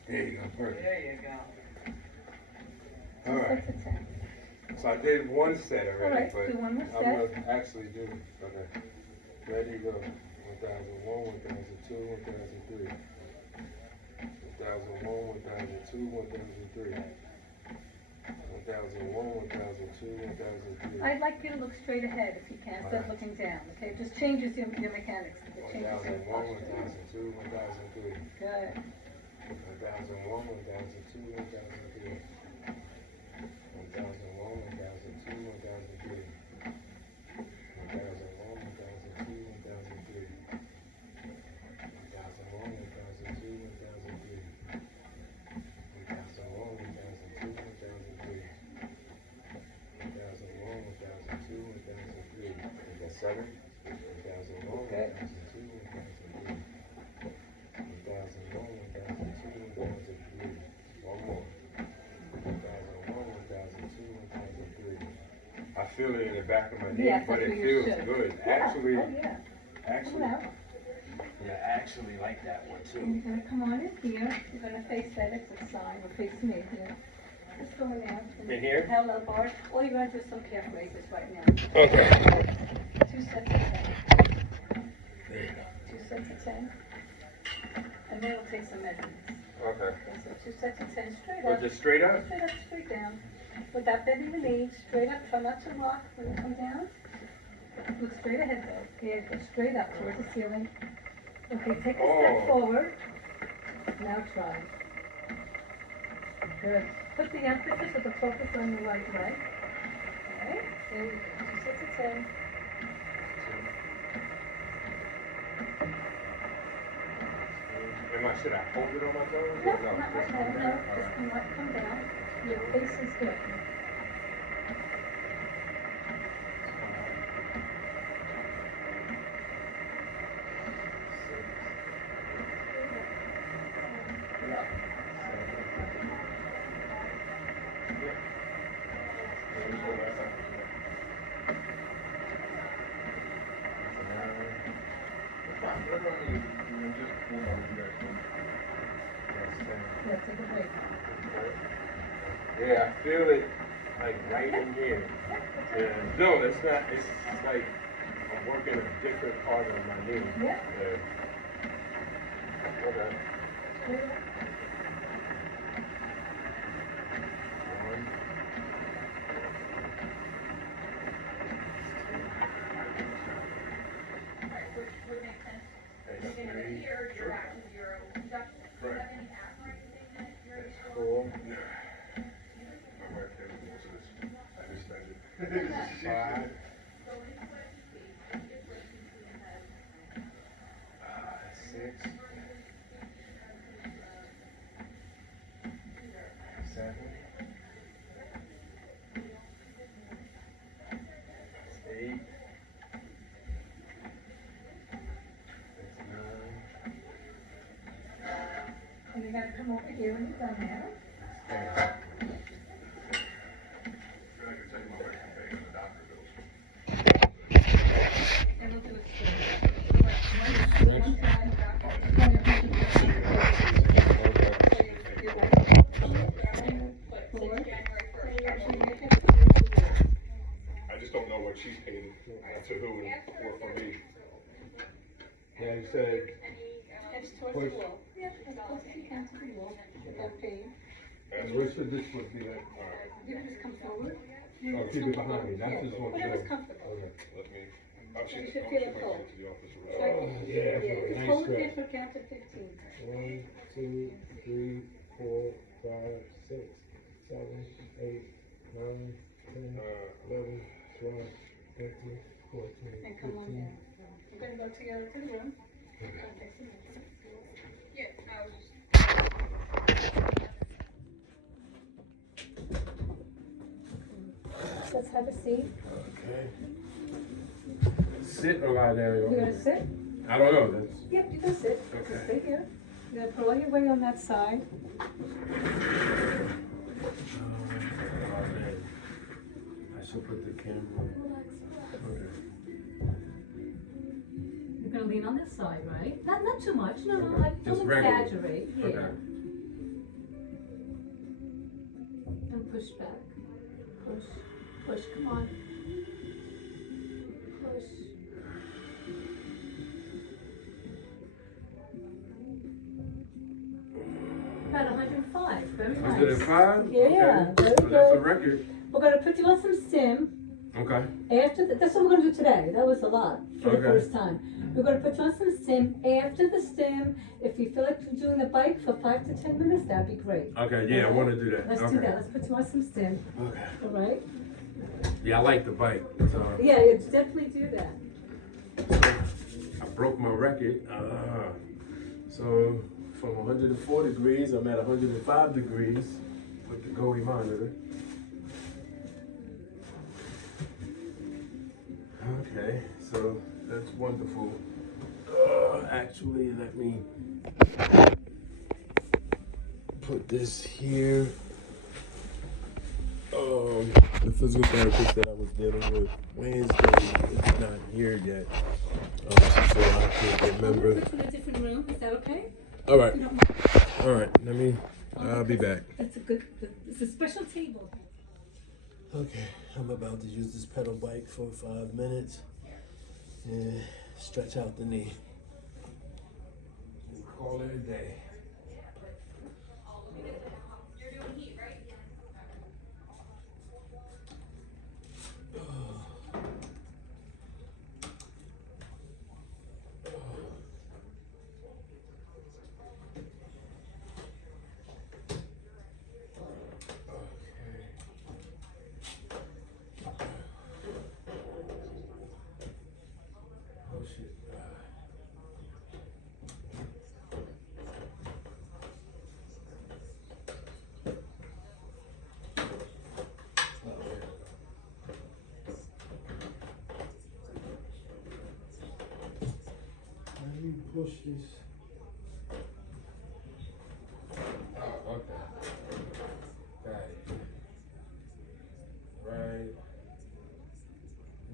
There you go. Perfect. There you go. All right. Sets of 10. So I did 1 set already, All right, but do one more I'm set. gonna actually do. Okay. Ready, go. 1001, 1002, 1003. 1001, 1002, 1003. 1001, 1002, 1003. I'd like you to look straight ahead if you can, instead of looking down, okay? Just changes your mechanics. It changes your 1001, posture. 1002, 1003. Good. 1001, 1002, 1003. 1001, 1002, 1003. 1001, 1002, 1003. 1001, 1002, 1003. 1001, 1002, 1003. 1001, 1002, 1003. Is that 7? 1001, 1002, 1003. 1001, 1002, 1003. One more. 1001, 1002, 1003. I feel it in the back of my knee, Yes, but that's it what you feels should. good. Yeah. Actually, Oh, yeah. actually, Come out. yeah, I actually like that one And too. you're gonna come on in here. You're gonna face that exit sign, or face me here. Just go in there. In here? Parallel bars. All you're gonna do is some calf raises right now. Okay. 2 sets of 10. There you go. 2 sets of 10. And then we'll take some measurements. Okay. So 2 sets of 10 straight Or up. just straight up? Straight up, straight down. Without bending the knee, straight up. Try not to rock when you come down. Look straight ahead though. Yeah, go straight up towards the ceiling. Okay, take a step forward. Now try. Good. Put the emphasis or the focus on your right leg. Okay, there you go. 2 sets of 10. Should I hold it on my toes? No, Or no? not right Just now. come No, down? just come down. Your face is good. Yeah, take a break. Yeah, I feel it like right in here. Yeah. No, it's not. It's like I'm working a different part of my knee. Yeah. Okay. Straight up. One. That's three. Correct. That's 4. 5. 6. 7. 8. That's 9. And you gotta come over here when you're done now. And we'll do it straight. One time. I just don't know what she's paid to who and for me. Yeah, you said It's towards the wall. Yeah, as close as you can to the wall, without pain. where should this one be at? You can just come forward. Oh, keep it behind me. That's just one. Whatever's comfortable. Okay. Let me. You should feel it cold. To the office Yeah, Just nice hold it stretch. there for count to 15. 1, 2, 3, 4, 5, 6, 7, 8, 9, 10, 11, 12, 13, 14, And come on 15. down. You're gonna go to the room. Let's have a seat. Okay. Sit or lie down? You're gonna sit? I don't know. That's. Yep, you can sit. Okay. Just stay here. You're gonna put all your weight on that side. I should put the camera. Okay. You're gonna lean on this side, right? Not too much. No, like, Just don't regular. exaggerate. Yeah. Okay. And push back. Push. Push. Come on. Push. About 105. Very nice. 105? Yeah, Okay. very So that's a good. record. We're gonna put you on some stim. Okay. After that's what we're gonna do today. That was a lot for the Okay. first time. We're gonna put you on some stim. After the stim, if you feel like doing the bike for 5 to 10 minutes, that'd be great. Okay. Yeah, I want to do that. Let's okay. do that. Let's put you on some stim. Okay. All right? Yeah, I like the bike. So Yeah, you definitely do that. I broke my record. So from 104 degrees, I'm at 105 degrees with the GOE monitor. Okay, so that's wonderful. Actually, let me put this here. The physical therapist that I was dealing with Wednesday is not here yet, so I can remember. Put you in a different room. Is that okay? All right, You don't mind? all right. I'll be back. That's a good. It's a special table. Okay, I'm about to use this pedal bike for 5 minutes and stretch out the knee. Call it a day. push this. Oh, okay. Got it. Right.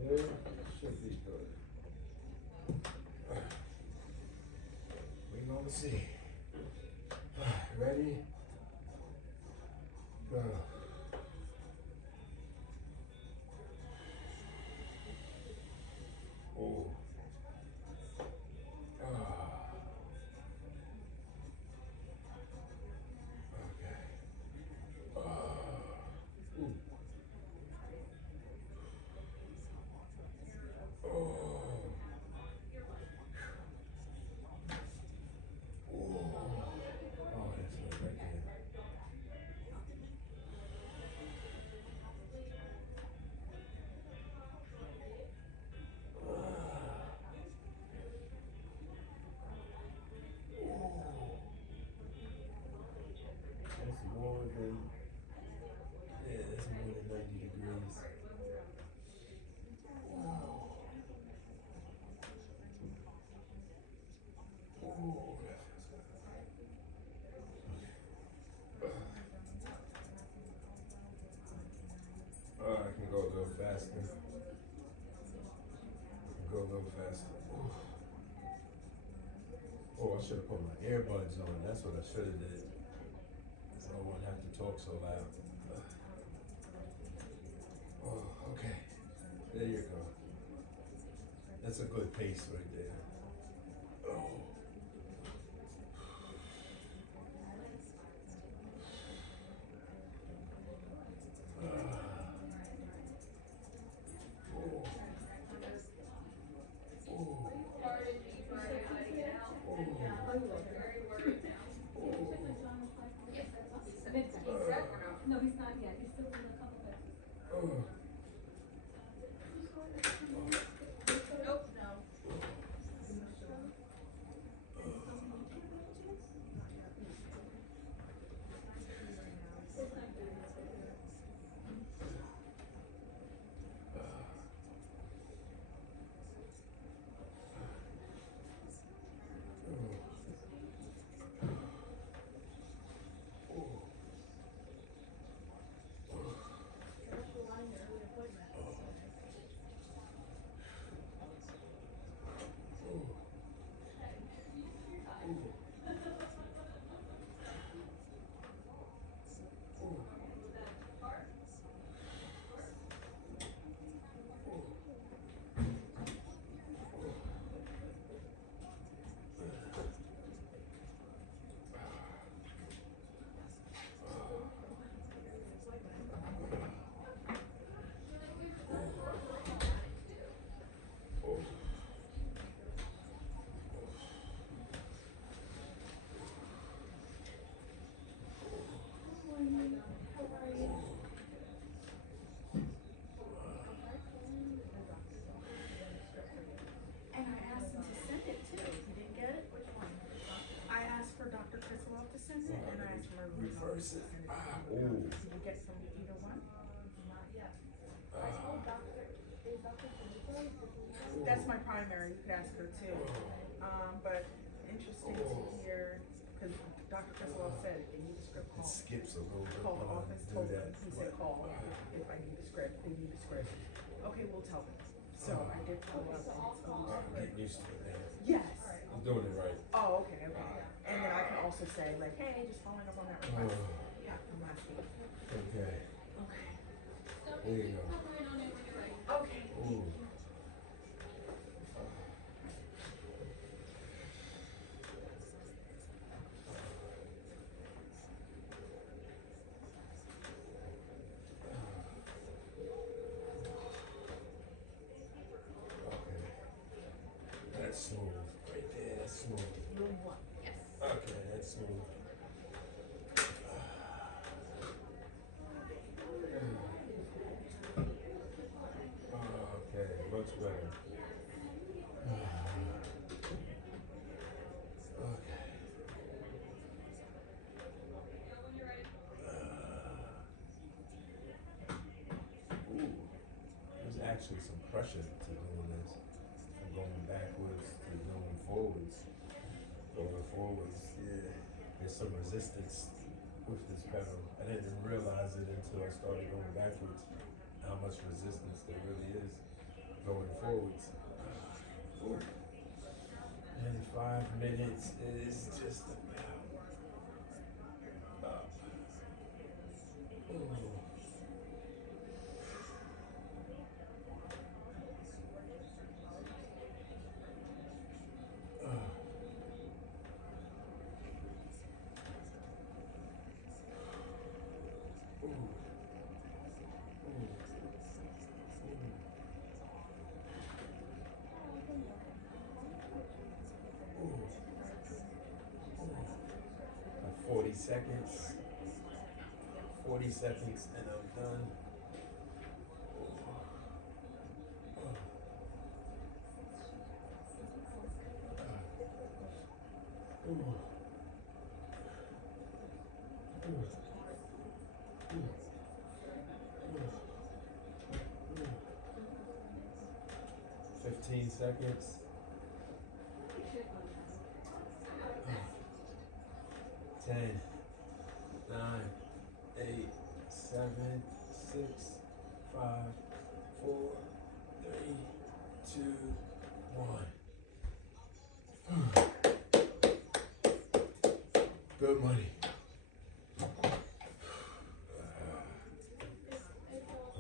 Yeah, should be good. We gonna see. Ready? Go. Oh. Ah. Okay. Ah. Ooh. Oh. Oh. Oh, that's good right there. That's more than, yeah, that's more than 90 degrees. Oh, that feels good. I can go a little faster. Go a little faster. Oh, I should have put my earbuds on. That's what I should have did. So I wouldn't have to talk so loud. Oh, okay. There you go. That's a good pace right there. Oh. No, he's not yet. He's still doing a couple bits. And I asked him to send it too. He didn't get it? Which one? I asked for Dr. Krislov to send it, and I asked for Reverse it. to send it. Ah, Did ooh. you get from either one? That's my primary. You could ask her too. But interesting to hear, because Dr. Krislov said, if they need a script, It call. skips a little bit. Call the when I office, do told them, that, he said but- call if I need a script, they need a script. Okay, we'll tell them. So I did follow up and it's I'm getting used to it now. yes. I'm doing it right. Oh, okay. And then I can also say like, hey, just following up on that request. Yeah, from last week. Okay. Okay. There you go. Okay. Ooh. Okay. That's smooth. Right there, that's smooth. Room one. Yes. Okay, that's smooth. Okay, much better. Okay. Ooh, there's actually some pressure to doing this. From going backwards to going forwards. Going forwards, yeah. There's some resistance with this pedal. I didn't realize it until I started going backwards, how much resistance there really is going forwards. And 5 minutes is just about up. Ooh. Ooh. Ooh. 40 seconds. 40 seconds and I'm done. Ooh. 15 seconds. 10, 9, 8, 7, 6, 5, 4, 3, 2, 1. Good money.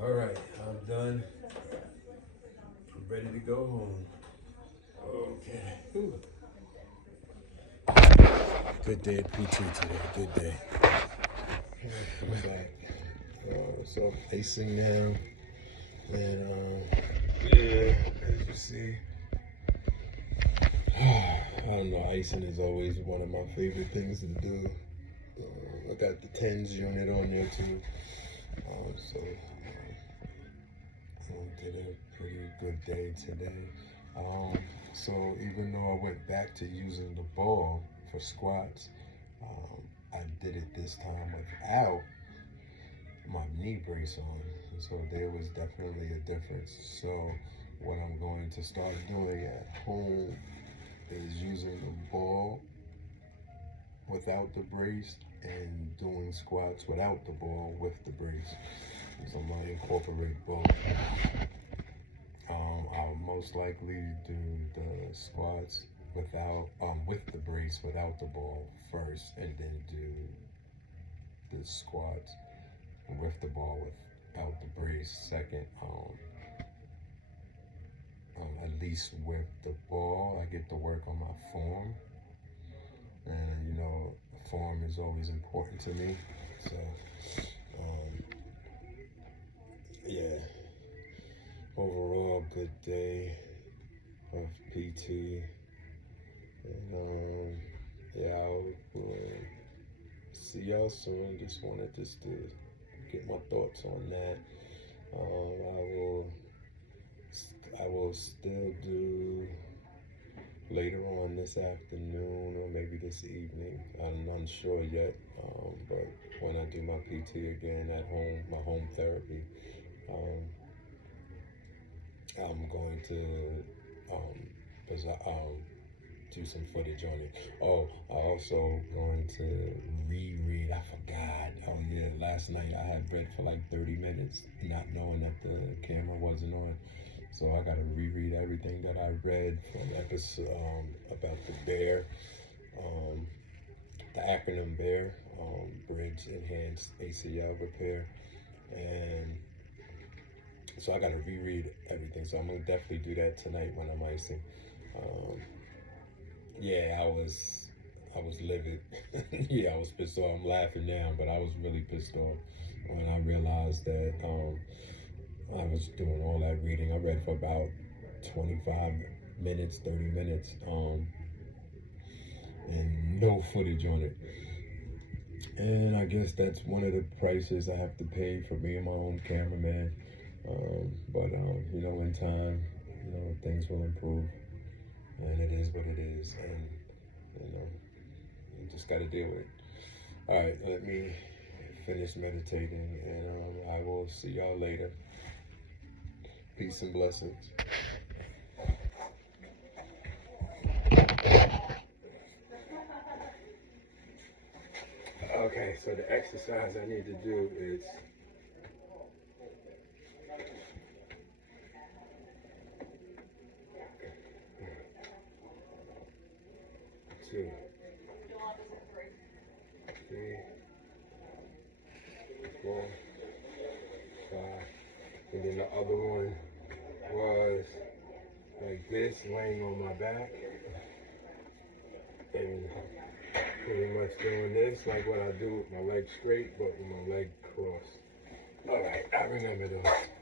All right, I'm done. I'm ready to go home. Okay. Whew. Good day at PT today. Good day. I'm back. So pacing now, and yeah, as you see, I don't know. Icing is always one of my favorite things to do. I got the TENS unit on there too. So I did a pretty good day today. So even though I went back to using the ball for squats, I did it this time without my knee brace on. So there was definitely a difference. So what I'm going to start doing at home is using the ball without the brace and doing squats without the ball with the brace. So I'm going to incorporate both. I'll most likely do the squats without with the brace without the ball first, and then do the squats with the ball without the brace second. At least with the ball, I get to work on my form, and you know, form is always important to me. So, yeah. Overall, good day of PT, and yeah, I'll see y'all soon. Just wanted to get my thoughts on that. I will still do later on this afternoon or maybe this evening. I'm unsure yet, but when I do my PT again at home, my home therapy, I'm going to do some footage on it. Oh, I also going to reread. I forgot. Oh yeah, last night I had read for like 30 minutes, not knowing that the camera wasn't on. So I gotta reread everything that I read from episode about the B.E.A.R, the acronym B.E.A.R, Bridge Enhanced ACL Repair, and so I gotta reread everything. So I'm gonna definitely do that tonight when I'm icing. Yeah, I was livid. Yeah, I was pissed off. I'm laughing now, but I was really pissed off when I realized that I was doing all that reading. I read for about 25 minutes, 30 minutes, and no footage on it. And I guess that's one of the prices I have to pay for being my own cameraman. But you know, in time, you know, things will improve, and it is what it is, and you know, you just got to deal with it. All right, let me finish meditating, and I will see y'all later. Peace and blessings. Okay, so the exercise I need to do is two, three, 4, 5, and then the other one was like this, laying on my back, and pretty much doing this like what I do with my legs straight, but with my leg crossed. All right, I remember those.